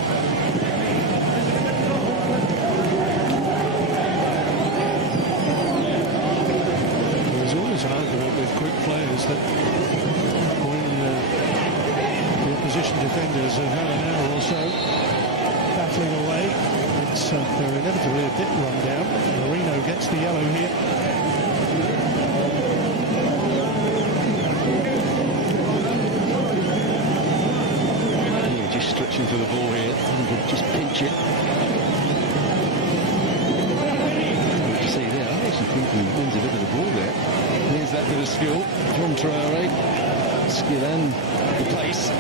There's always an argument with quick players that when the opposition defenders have had an hour or so battling away, they're inevitably a bit run down. Marino gets the yellow here. Stretching for the ball here, and could just pinch it. What you see there, I actually think he wins a bit of the ball there. Here's that bit of skill from Traore. Skill and the pace.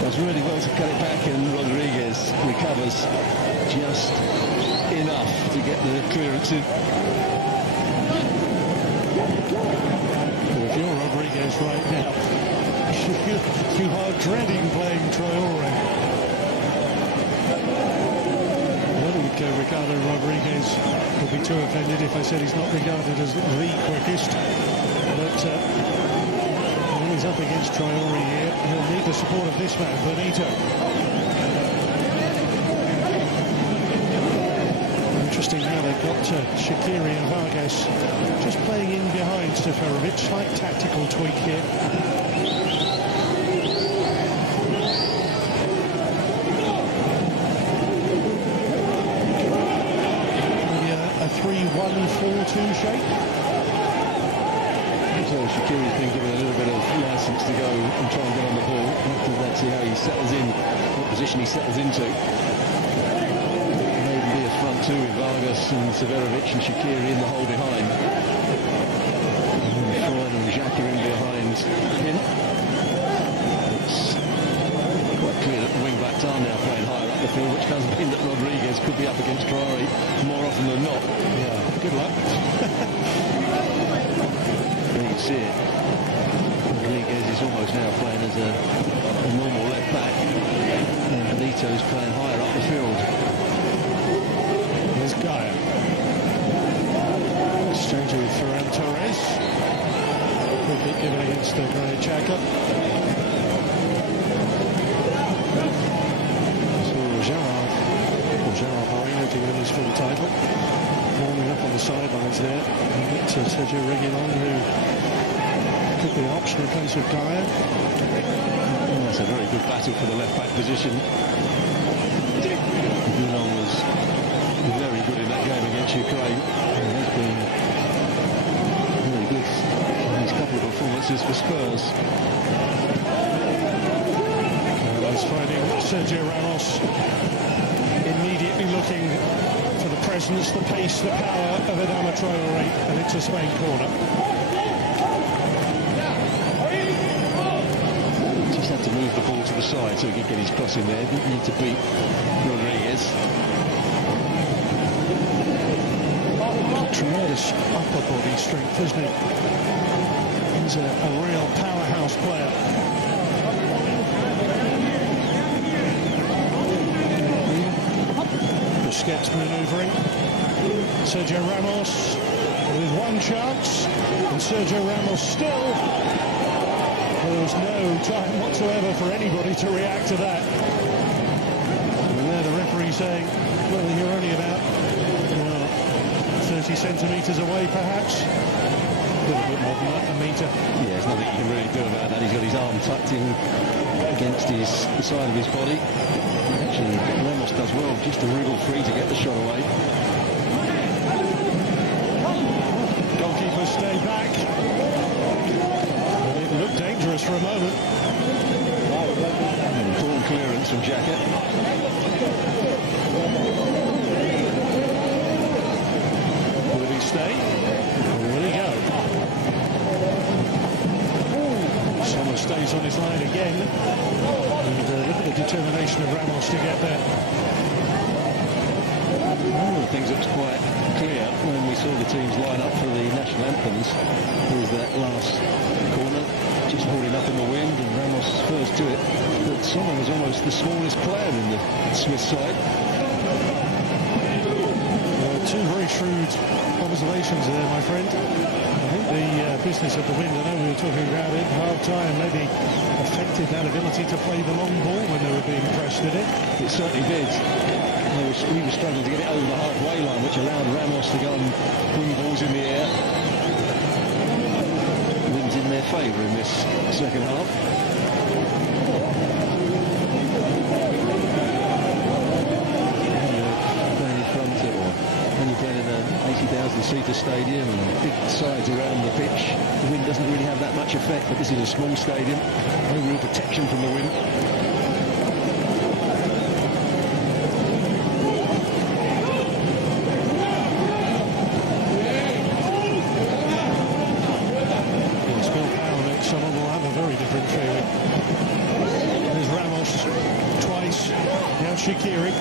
Does really well to cut it back, and Rodriguez recovers just enough to get the clearance in. Well, if you're Rodriguez right now, you are dreading playing Traore. I don't think Ricardo Rodriguez would be too offended if I said he's not regarded as the quickest. But when he's up against Traore here, he'll need the support of this man, Benito. Interesting how they've got Shaqiri and Vargas just playing in behind Seferovic. Slight tactical tweak here. A 3-1-4-2 shape. So Shaqiri's been given a little bit of licence to go and try and get on the ball. After that, see how he settles in, what position he settles into. Maybe be a front two with Vargas and Seferovic and Shaqiri in the hole behind. And Freud and Xhaka in behind him. It's quite clear that the wing-backs are now playing higher up the field, which does mean that Rodriguez could be up against Traore more often than not. Yeah, good luck. You can see it. Rodriguez is almost now playing as a normal left back, and Benito's playing higher up the field. Here's Gaia. Exchange with Ferran Torres. Good hit given against Granit Xhaka. So Gerard Moreno to win his full title. Warming up on the sidelines there. And to Sergio Reguilon, who took the option in place of Gaia. Oh, that's a very good battle for the left-back position. Reguilon was very good in that game against Ukraine. He has been really good in his couple of performances for Spurs. Carlos finding Sergio Ramos, immediately looking for the presence, the pace, the power of Adama Traore, and it's a Spain corner. Just had to move the ball to the side so he could get his cross in there. Didn't need to beat Rodriguez. Tremendous upper body strength, isn't he? He's a real powerhouse player. Busquets manoeuvring. Sergio Ramos with one chance, and Sergio Ramos still. There was no time whatsoever for anybody to react to that. And there the referee saying, well, you're only about 30 centimetres away, perhaps. A little bit more than that, a metre. Yeah, there's nothing you can really do about that. He's got his arm tucked in against the side of his body. Actually, Ramos does well just to wriggle free to get the shot away. Goalkeeper stay back. stay? Or will he go? Sommer stays on his line again. And look at the determination of Ramos to get there. One of the things that was quite clear when we saw the teams line up for the national anthems was that last corner, just holding up in the wind, and Ramos first to it. But Sommer was almost the smallest player in the Swiss side. Two very shrewd observations there, my friend. I think the business of the wind, I know we were talking about it, half-time maybe affected that ability to play the long ball when they were being pressed, did it? It certainly did. We were struggling to get it over the halfway line, which allowed Ramos to go and wing balls in the air. Wind's in their favour in this second half. When you're playing in an 80,000-seater stadium and big sides around the pitch, the wind doesn't really have that much effect, but this is a small stadium, no real protection from the wind. Spill power next summer will have a very different feeling. There's Ramos twice, now Shaqiri.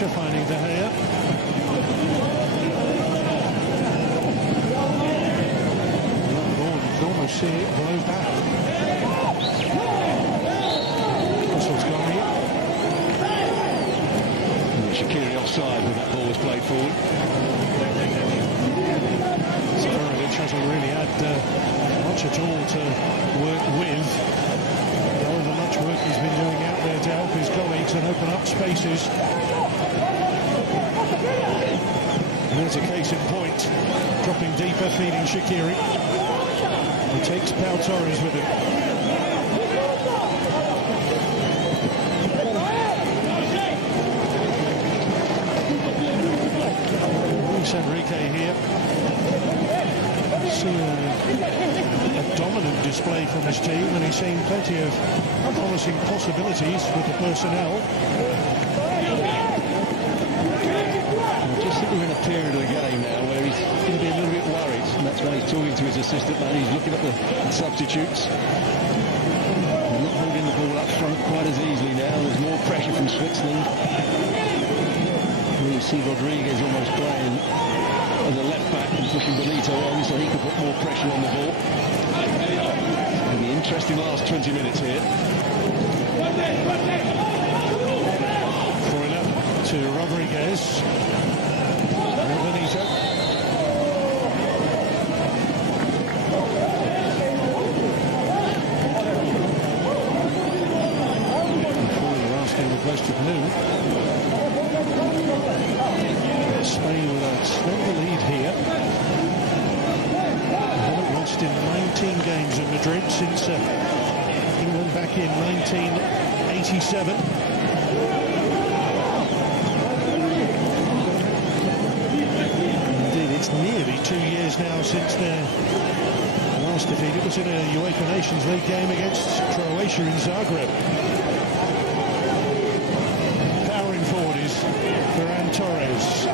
Finding De Gea. You can almost see it blow back. Russell's gone here. Shaqiri offside when that ball was played forward. Seferovic hasn't really had much at all to work with. However much work he's been doing out there to help his colleagues and open up spaces. There's a case in point, dropping deeper, feeding Shaqiri. He takes Pau Torres with him. Luis Enrique here. See a dominant display from his team, and he's seen plenty of promising possibilities with the personnel. We're in a period of the game now where he's going to be a little bit worried, and that's why he's talking to his assistant man. He's looking at the substitutes. They're not holding the ball up front quite as easily now. There's more pressure from Switzerland. You see Rodriguez almost playing as a left back and pushing Benito on so he can put more pressure on the ball. It's going to be interesting last 20 minutes here. Throwing up to Rodriguez. Benito. Before we were asking the question who, Spain with a slender lead here. They haven't lost in 19 games in Madrid since England back in 1987. It's nearly 2 years now since their last defeat. It was in a UEFA Nations League game against Croatia in Zagreb. Powering forward is Ferran Torres.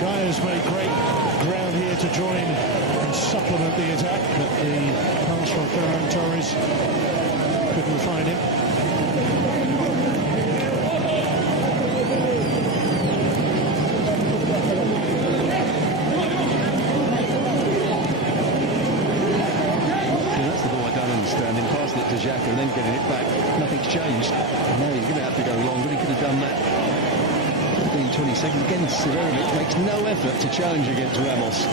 Gaia's made great ground here to join and supplement the attack, but the pass from Ferran Torres couldn't find him. And then getting it back, nothing's changed. Now he's going to have to go longer. He could have done that 15-20 seconds. Again, Seferovic makes no effort to challenge against Ramos.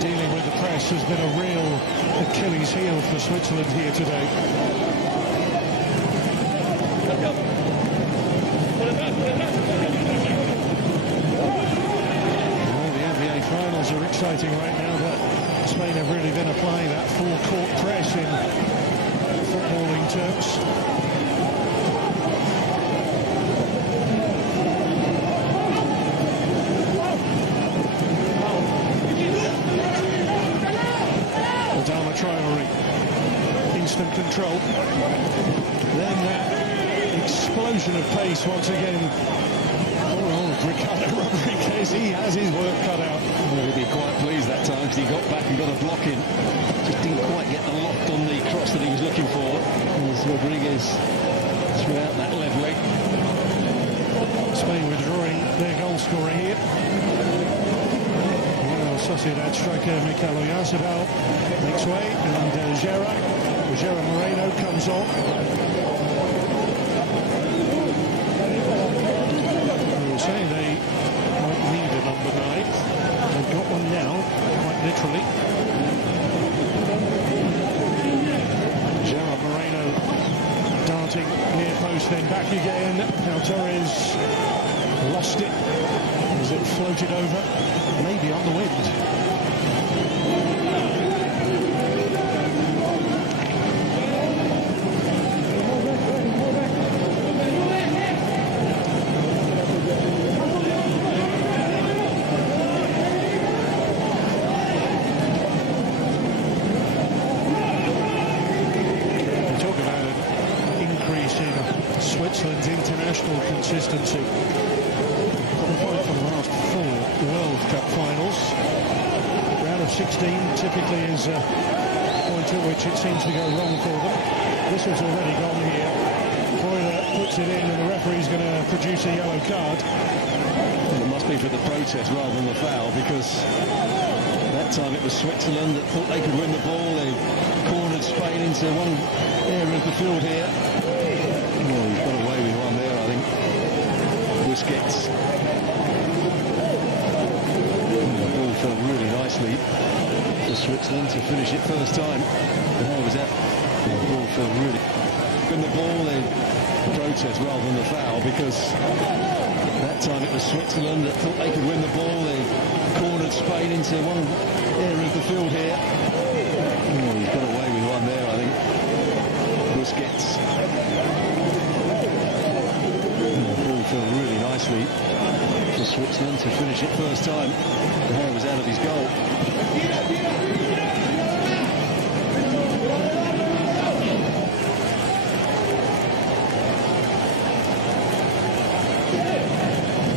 Dealing with the press has been a real Achilles heel for Switzerland here today. Finals are exciting right now, but Spain have really been applying that full-court press in footballing terms. control. Then that explosion of pace once again. Oh, Ricardo Rodriguez, he has his work cut out. Well, he'll be quite pleased that time because he got back and got a block in. Just didn't quite get the loft on the cross that he was looking for. As Rodriguez threw out that levelling. Spain withdrawing their goal scorer here. Well, Sociedad striker Mikel Oyarzabal makes way, and Gerard Moreno comes on. They were saying they might need a number 9. They've got one now, quite literally. Gerard Moreno darting near post, then back again. Now Torres lost it as it floated over, maybe on the wind. Switzerland's international consistency. Qualified for the last 4 World Cup finals. Round of 16 typically is a point at which it seems to go wrong for them. This one's already gone here. Freuler puts it in and the referee's going to produce a yellow card. Well, it must be for the protest rather than the foul, because that time it was Switzerland that thought they could win the ball. They cornered Spain into one area of the field here. Oh, he's got away with one there, I think. Busquets. The ball fell really nicely for Switzerland to finish it first time. The ball was out. The ball fell really. In the ball, they protest rather than the foul, because that time it was Switzerland that thought they could win the ball. They cornered Spain into one area of the field here. Oh, he's got away with one there, I think. Busquets. The ball fell really nicely for Switzerland to finish it first time. The hair was out of his goal.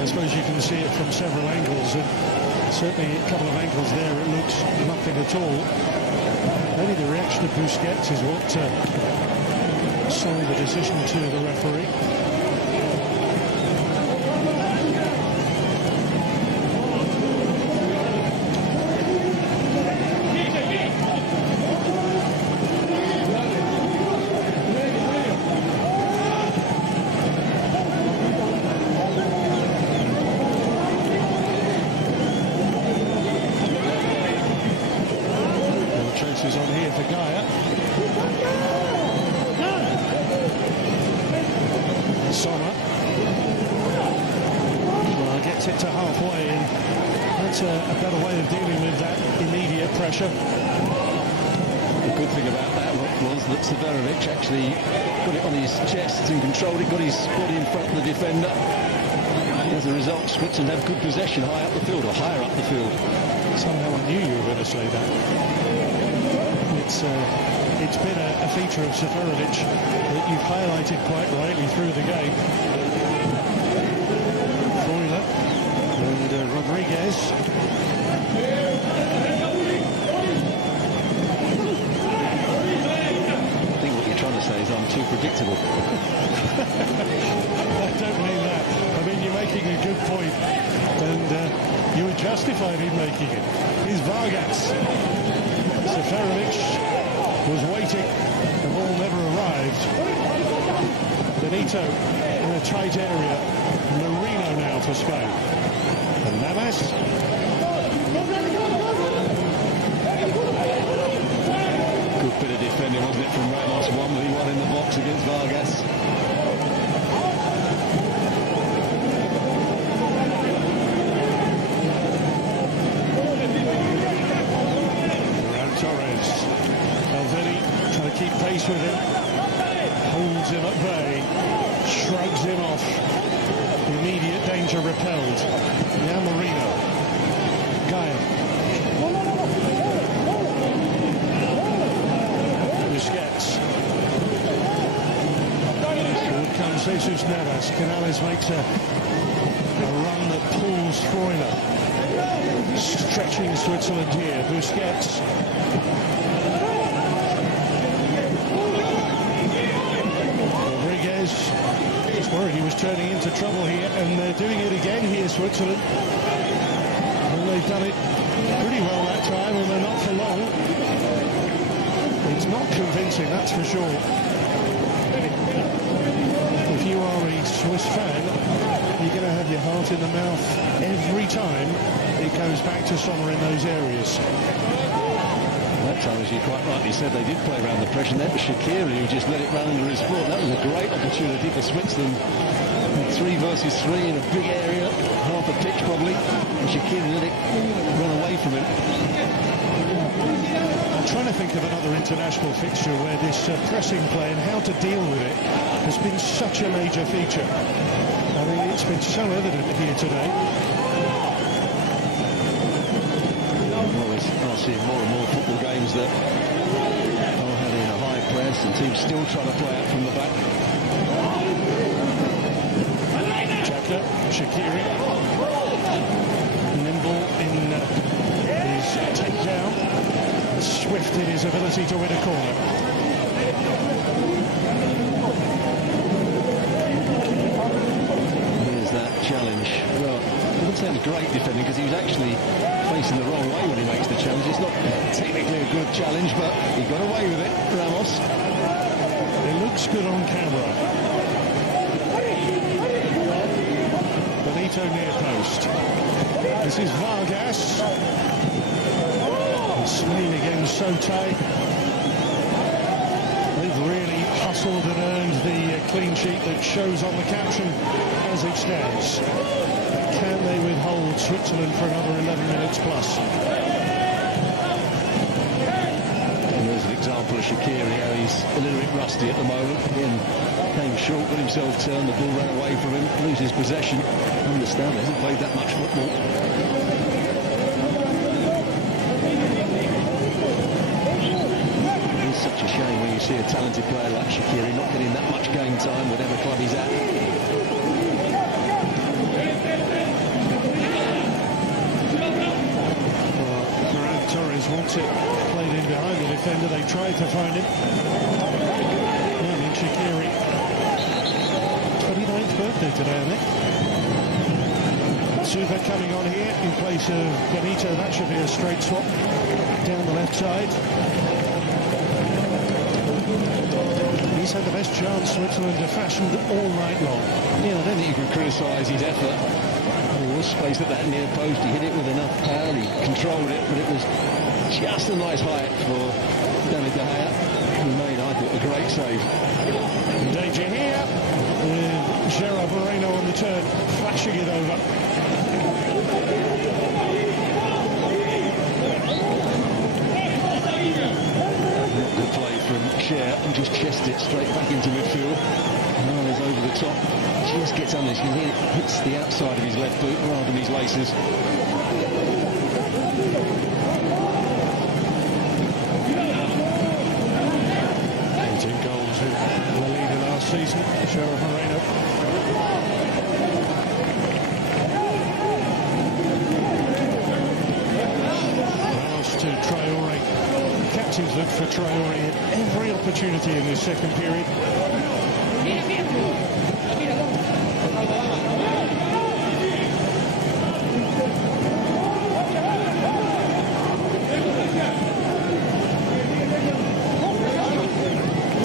I suppose you can see it from several angles, and certainly a couple of angles there it looks nothing at all. Maybe the reaction of Busquets is what sold the decision to the referee. Is on here for Gaia. Sommer. Well, gets it to halfway, and that's a better way of dealing with that immediate pressure. The good thing about that was that Severovic actually got it on his chest and controlled it, got his body in front of the defender. As a result, Switzerland have good possession high up the field, or higher up the field. Somehow I knew you were going to say that. It's been a feature of Seferovic that you've highlighted quite rightly through the game. Freuler and Rodriguez. I think what you're trying to say is I'm too predictable. I don't mean that. I mean, you're making a good point, and you were justified in making it. Here's Vargas. Seferovic was waiting, the ball never arrived. Benito in a tight area. Marino now for Spain. And Navas. Good bit of defending, wasn't it, from Ramos? 1v1 in the box against Vargas. Trying to keep pace with him, holds him at bay, shrugs him off. Immediate danger repelled. Now Marino. Gaia. Busquets. Carlos Navas. Canales makes a run that pulls Freuler. Stretching Switzerland here. Busquets. Rodriguez. Just worried he was turning into trouble here, and they're doing it again here, Switzerland. And they've done it pretty well that time, and they're not for long. It's not convincing, that's for sure. If you are a Swiss fan, you're going to have your heart in the mouth every time it goes back to Sommer in those areas. That time, as you quite rightly said, they did play around the pressure. That was Shaqiri who just let it run under his foot. That was a great opportunity for Switzerland. 3 versus 3 in a big area, half a pitch probably, and Shaqiri let it run away from him. I'm trying to think of another international fixture where this pressing play and how to deal with it has been such a major feature. I mean, it's been so evident here today. I'll see more and more football games that are having a high press and teams still trying to play out from the back. Chapter, Shaqiri, nimble in his takedown, swift in his ability to win a corner. Here's that challenge. Well, I wouldn't say it was great defending because he was actually facing the wrong way when he makes the challenge. It's not technically a good challenge, but he got away with it, Ramos. It looks good on camera. Benito near post. This is Vargas. And Spain again so tight. They've really hustled and earned the clean sheet that shows on the caption as it stands. Can they withhold Switzerland for another 11 minutes plus? And there's an example of Shaqiri, how he's a little bit rusty at the moment. Again, came short, got himself turned, the ball ran away from him, loses possession. I understand, he hasn't played that much football. It's such a shame when you see a talented player like Shaqiri not getting that much game time, whatever club he's at. Torres wants it played in behind the defender. They tried to find him. I mean, Shaqiri, 29th birthday today, I think. Super coming on here in place of Benito. That should be a straight swap down the left side. He's had the best chance Switzerland have fashioned all night long. Yeah, I don't think you can criticise his effort. There was space at that near post. He hit it with enough power. He controlled it, but it was just a nice height for David De Gea. He made, I thought, a great save. Danger here with Gerard Moreno on the turn, flashing it over. Good play from Cher and just chested it straight back into midfield. Now he's over the top. Just gets under. You can hear it hits the outside of his left boot rather than his laces. 18 goals in La Liga last season. Gerard Moreno. Ramos to Traore. Captains look for Traore at every opportunity in this second period.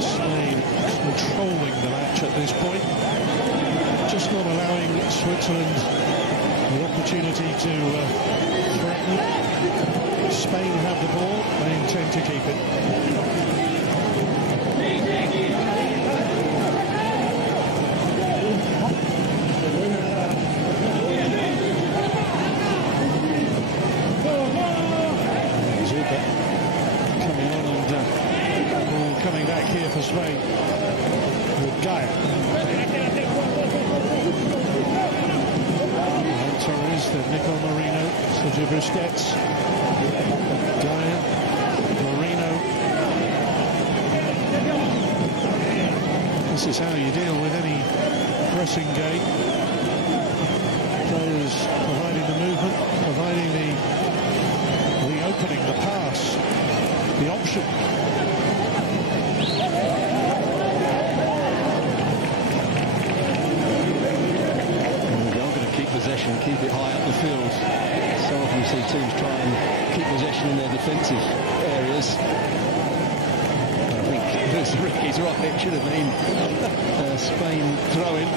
Spain controlling the match at this point, just not allowing Switzerland the opportunity to threaten. Spain have the ball, they intend to keep it. Zuba coming on and ball coming back here for Spain with Gaia. Torres, then Nico Marino, Sergio Busquets, Gaia, Marino. This is how you deal with any pressing game. Players providing the movement, providing the opening, the pass, the option. Possession, keep it high up the field. So often you see teams try and keep possession in their defensive areas. I think Ricky's right, it should have been Spain throwing.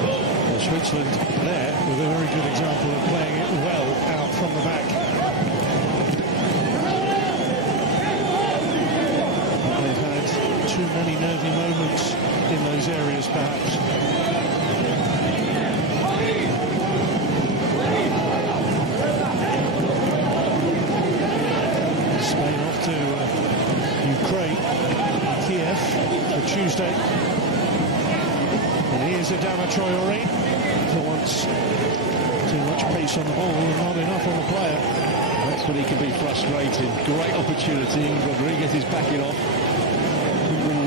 Well, Switzerland there with a very good example of playing it well out from the back. Too many nervy moments in those areas, perhaps. Spain off to Ukraine, Kiev for Tuesday. And here's Adama Traoré. For once, too much pace on the ball and not enough on the player. That's when he can be frustrated. Great opportunity. Rodriguez is backing off.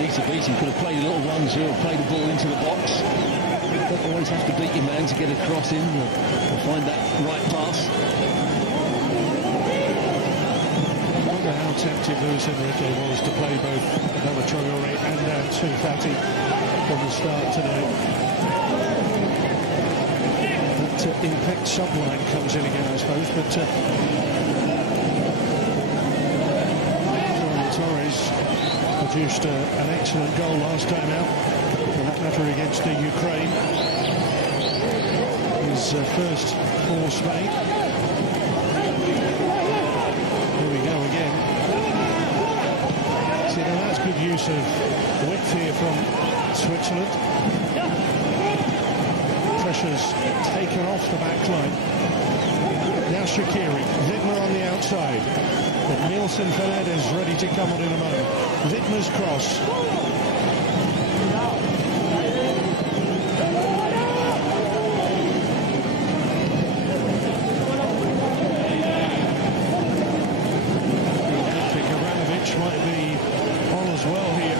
To beat him, could have played a little 1-2 or played the ball into the box. You don't always have to beat your man to get a cross in or find that right pass. I wonder how tempted Luis Enrique was to play both Adama Traoré and Ansu Fati from the start today. That impact subline comes in again, I suppose, but Torres produced an excellent goal last time out, for that matter against Ukraine. His first for Spain. Here we go again. See, now that's good use of width here from Switzerland. Pressure's taken off the back line. Now Shaqiri, Widmer on the outside. But Nielsen Fernandez ready to come on in a moment. Widmer's cross. Gavranovic might be on as well here.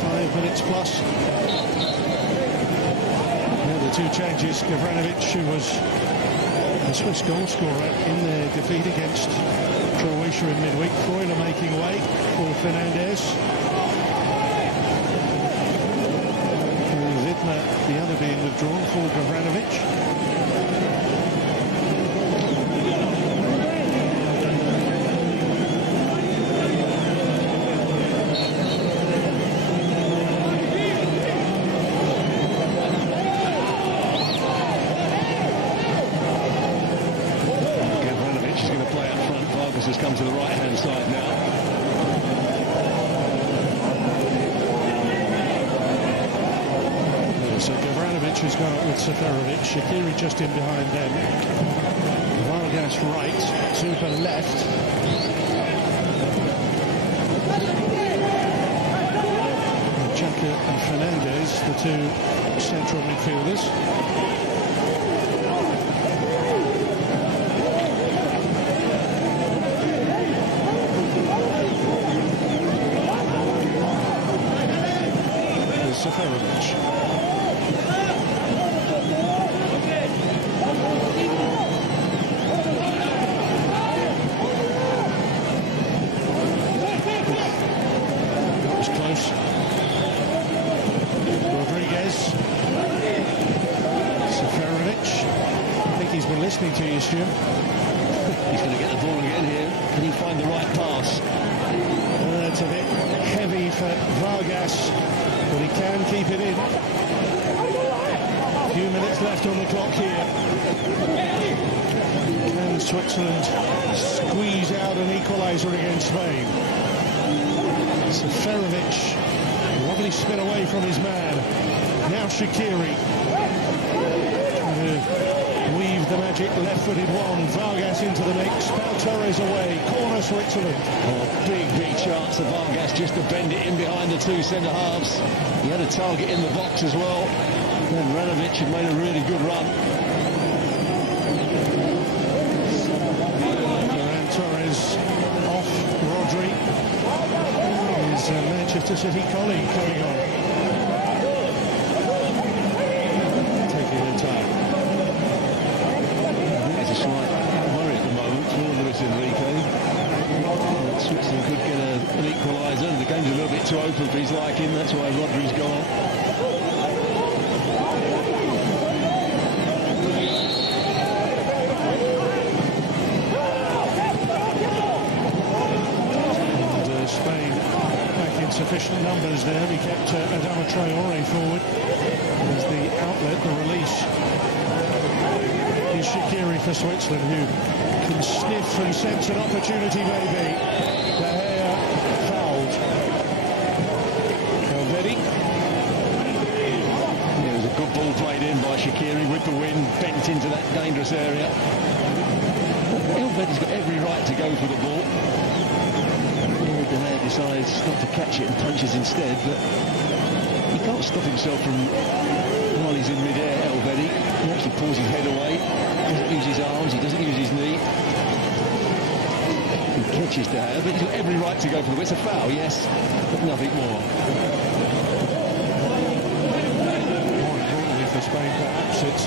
5 minutes plus. Now the two changes. Gavranovic, who was the Swiss goal scorer in their defeat against Croatia in midweek. Freuler making way for Fernandez. Widmer, the other being withdrawn for Gavranovic. Has come to the right-hand side now. So Gavranovic has gone up with Seferovic. Shaqiri just in behind them. Vargas right, Zuba left. Xhaka and Fernandez, the two central midfielders. Seferovic. That was close. Rodriguez. Seferovic. I think he's been listening to you, Stuart. He's going to get the ball again here. Can he find the right pass? That's a bit heavy for Vargas, but he can keep it in. A few minutes left on the clock here. Can Switzerland squeeze out an equaliser against Spain? Seferovic, lovely spin away from his man. Now Shaqiri. Weave the magic left-footed one. Vargas into the mix. Pau Torres away. Corner Switzerland. Oh, big chance of Vargas just to bend it in behind the two centre-halves. He had a target in the box as well. And Ranovic had made a really good run. Manchester City colleague coming on. Taking their time. There's a slight worry at the moment for Luis Enrique. Switzerland could get an equaliser. The game's a little bit too open for his liking. That's why Rodri's gone. And Spain back in sufficient numbers there. He kept Adama Traore forward as the outlet, the release. Is Shaqiri for Switzerland, who can sniff and sense an opportunity maybe. De Gea fouled. Valverde. It was a good ball played in by Shaqiri with the wind, bent into that dangerous area. Valverde's got every right to go for the ball. De Gea decides not to catch it and punches instead, but he can't stop himself from, while he's in mid-air, Valverde. He actually pulls his head away, doesn't use his arms, he doesn't use his knee. He catches De Gea, but he's got every right to go for the ball. It's a foul, yes, but nothing more. More importantly for Spain, perhaps it's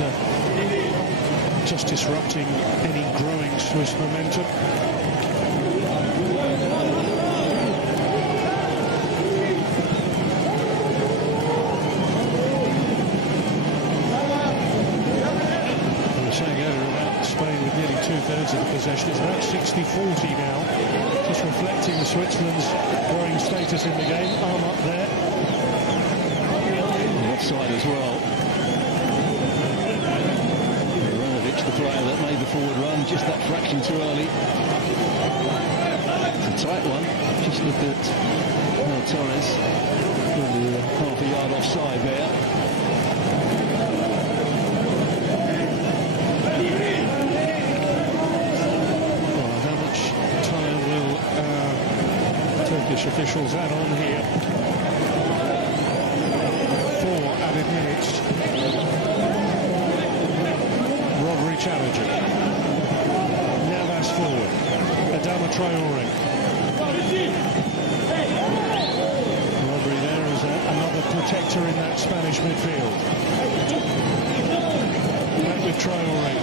just disrupting any growing Swiss momentum. Two-thirds of the possession. It's about 60-40 now. Just reflecting Switzerland's growing status in the game. Arm up there. Offside as well. Ivanovic, the player that made the forward run, just that fraction too early. It's a tight one. Just look at Torres. Probably half a yard offside there. Turkish officials add on here. 4 added minutes. Rodri challenging. Navas forward. Adama Traore. Rodri there is another protector in that Spanish midfield. Back with Traore.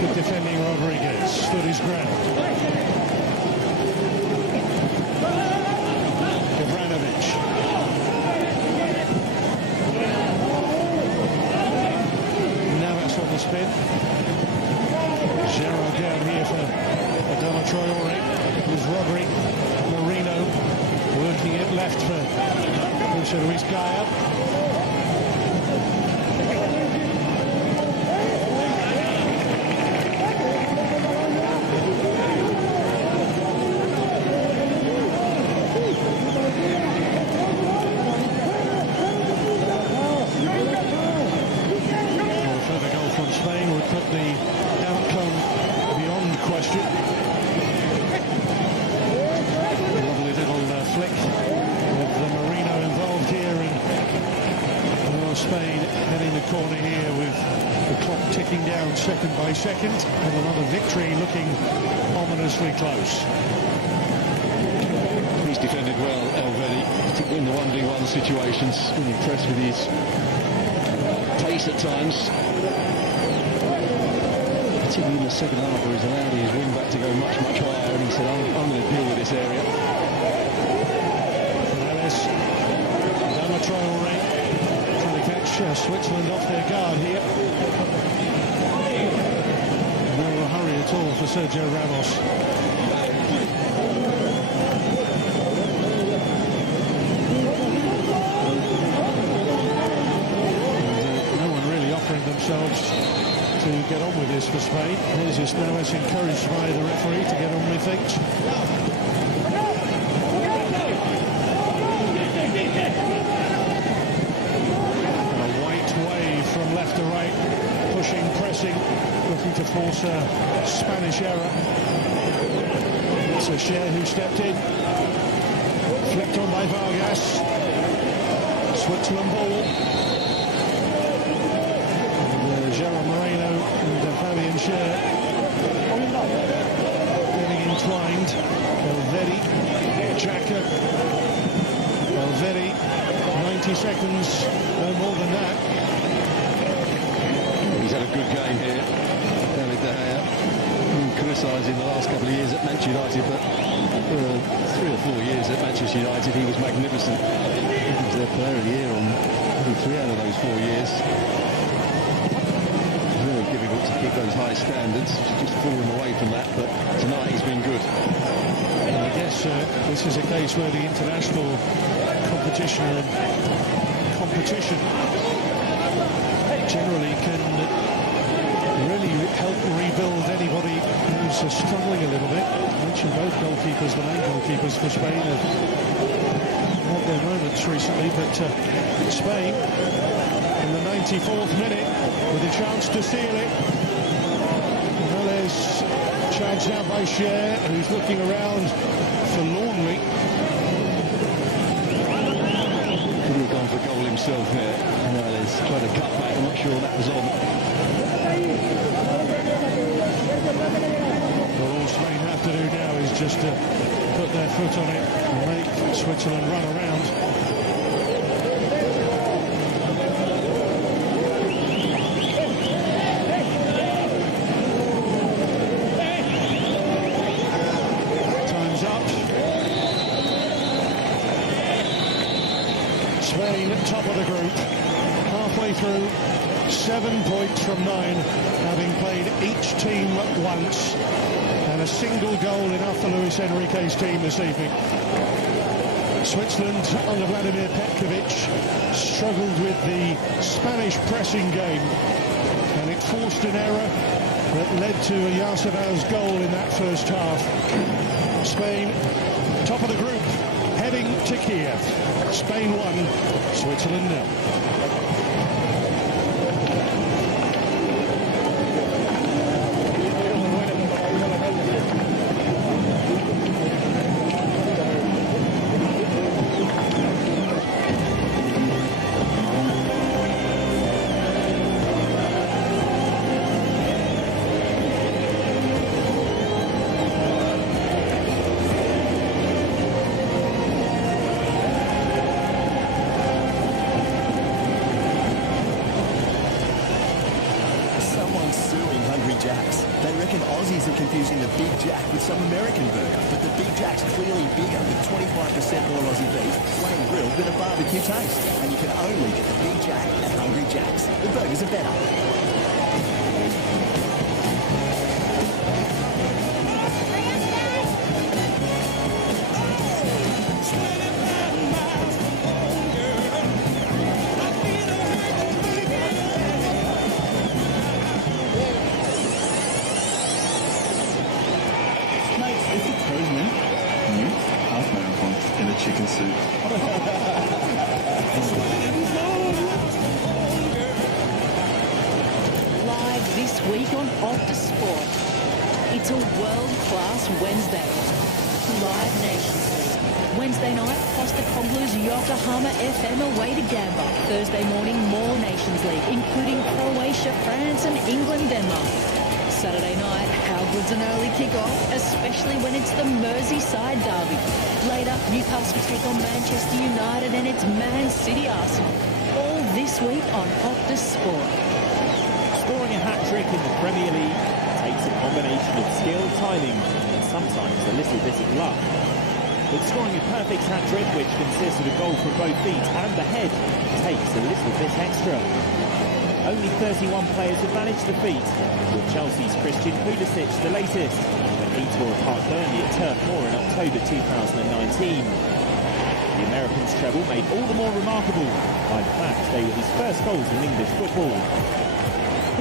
Good defending Rodriguez. Stood his ground. Navas on the spin. Gerrard down here for Adama Traore. With Rodri. Marino working it left for Luis Gaya. Corner here with the clock ticking down second by second, and another victory looking ominously close. He's defended well, Valverde, particularly in the 1v1 situations. Been impressed with his pace at times, particularly in the second half where he's allowed his wing back to go much higher, and he said, I'm going to deal with this area. Morales, Adama Traore. Switzerland off their guard here. No hurry at all for Sergio Ramos. And no one really offering themselves to get on with this for Spain. Here's just Navas encouraged by the referee to get on with things. From left to right, pushing, pressing, looking to force a Spanish error. It's a Cher who stepped in, flicked on by Vargas. Switzerland ball. And Gerard Moreno and Fabian Cher getting entwined. Valverde, Xhaka. very 90 seconds, no more than that. He's had a good game here, David De Gea. Criticised in the last couple of years at Manchester United, but for 3 or 4 years at Manchester United, he was magnificent. He was their player of the year on 3 out of those 4 years. It's very difficult to keep those high standards, just falling away from that, but tonight he's been good. And I guess this is a case where the international competition generally can really help rebuild anybody who's struggling a little bit. I mentioned both goalkeepers, the main goalkeepers for Spain, have had their moments recently, but Spain in the 94th minute with a chance to seal it. Morales charged now by Cher, who's looking around forlornly. Could have gone for goal himself here. Morales tried to cut back, I'm not sure that was on. Well, all Spain have to do now is just put their foot on it and make Switzerland run around. Time's up. Spain top of the group, halfway through, 7 points from 9, having played each team once, and a single goal enough for Luis Enrique's team this evening. Switzerland, under Vladimir Petkovic, struggled with the Spanish pressing game, and it forced an error that led to a Yarsabel's goal in that first half. Spain, top of the group, heading to Kiev. Spain 1, Switzerland 0. They reckon Aussies are confusing the Big Jack with some American burger, but the Big Jack's clearly bigger with 25% more Aussie beef, flame grilled with a barbecue taste. And you can only get the Big Jack at Hungry Jack's. The burgers are better. Chicken soup. Live this week on Optus Sport. It's a world-class Wednesday. Live Nations League. Wednesday night, Postecoglou's Yokohama FM away to Gamba. Thursday morning, more Nations League, including Croatia, France and England, Denmark. Saturday night, how good's an early kick-off, especially when it's the Merseyside derby. Later, Newcastle take on Manchester United and it's Man City Arsenal. All this week on Optus Sport. Scoring a hat-trick in the Premier League takes a combination of skill, timing and sometimes a little bit of luck. But scoring a perfect hat-trick, which consists of a goal from both feet and the head, takes a little bit extra. Only 31 players have managed the feat, with Chelsea's Christian Pulisic the latest, when he tore apart Burnley at Turf Moor in October 2019. The Americans' treble made all the more remarkable by the fact they were his first goals in English football.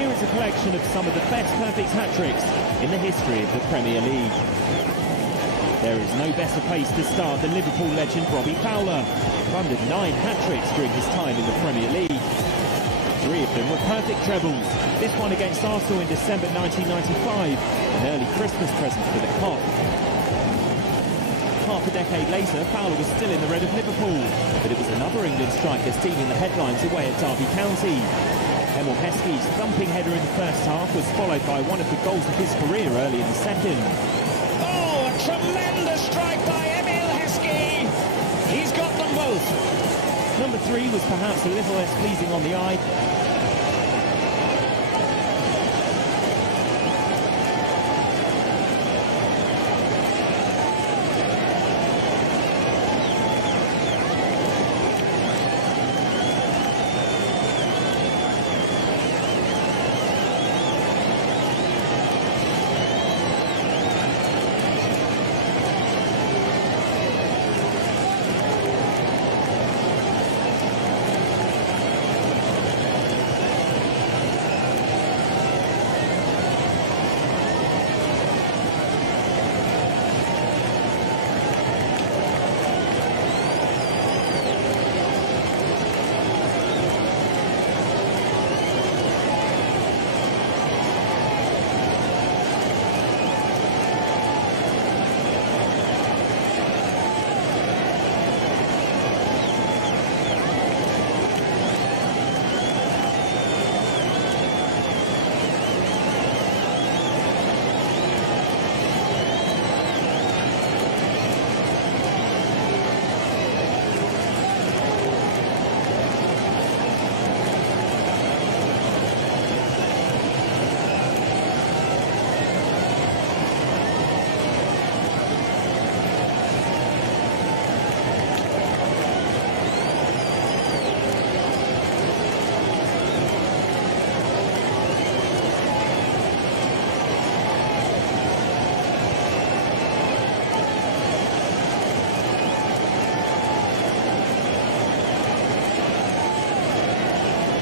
Here is a collection of some of the best perfect hat-tricks in the history of the Premier League. There is no better place to start than Liverpool legend Robbie Fowler, who under 9 hat-tricks during his time in the Premier League. 3 of them were perfect trebles. This one against Arsenal in December 1995, an early Christmas present for the Kop. Half a decade later, Fowler was still in the red of Liverpool, but it was another England striker stealing the headlines away at Derby County. Emil Heskey's thumping header in the first half was followed by one of the goals of his career early in the second. Oh, a tremendous strike by Emil Heskey. He's got them both. Number 3 was perhaps a little less pleasing on the eye,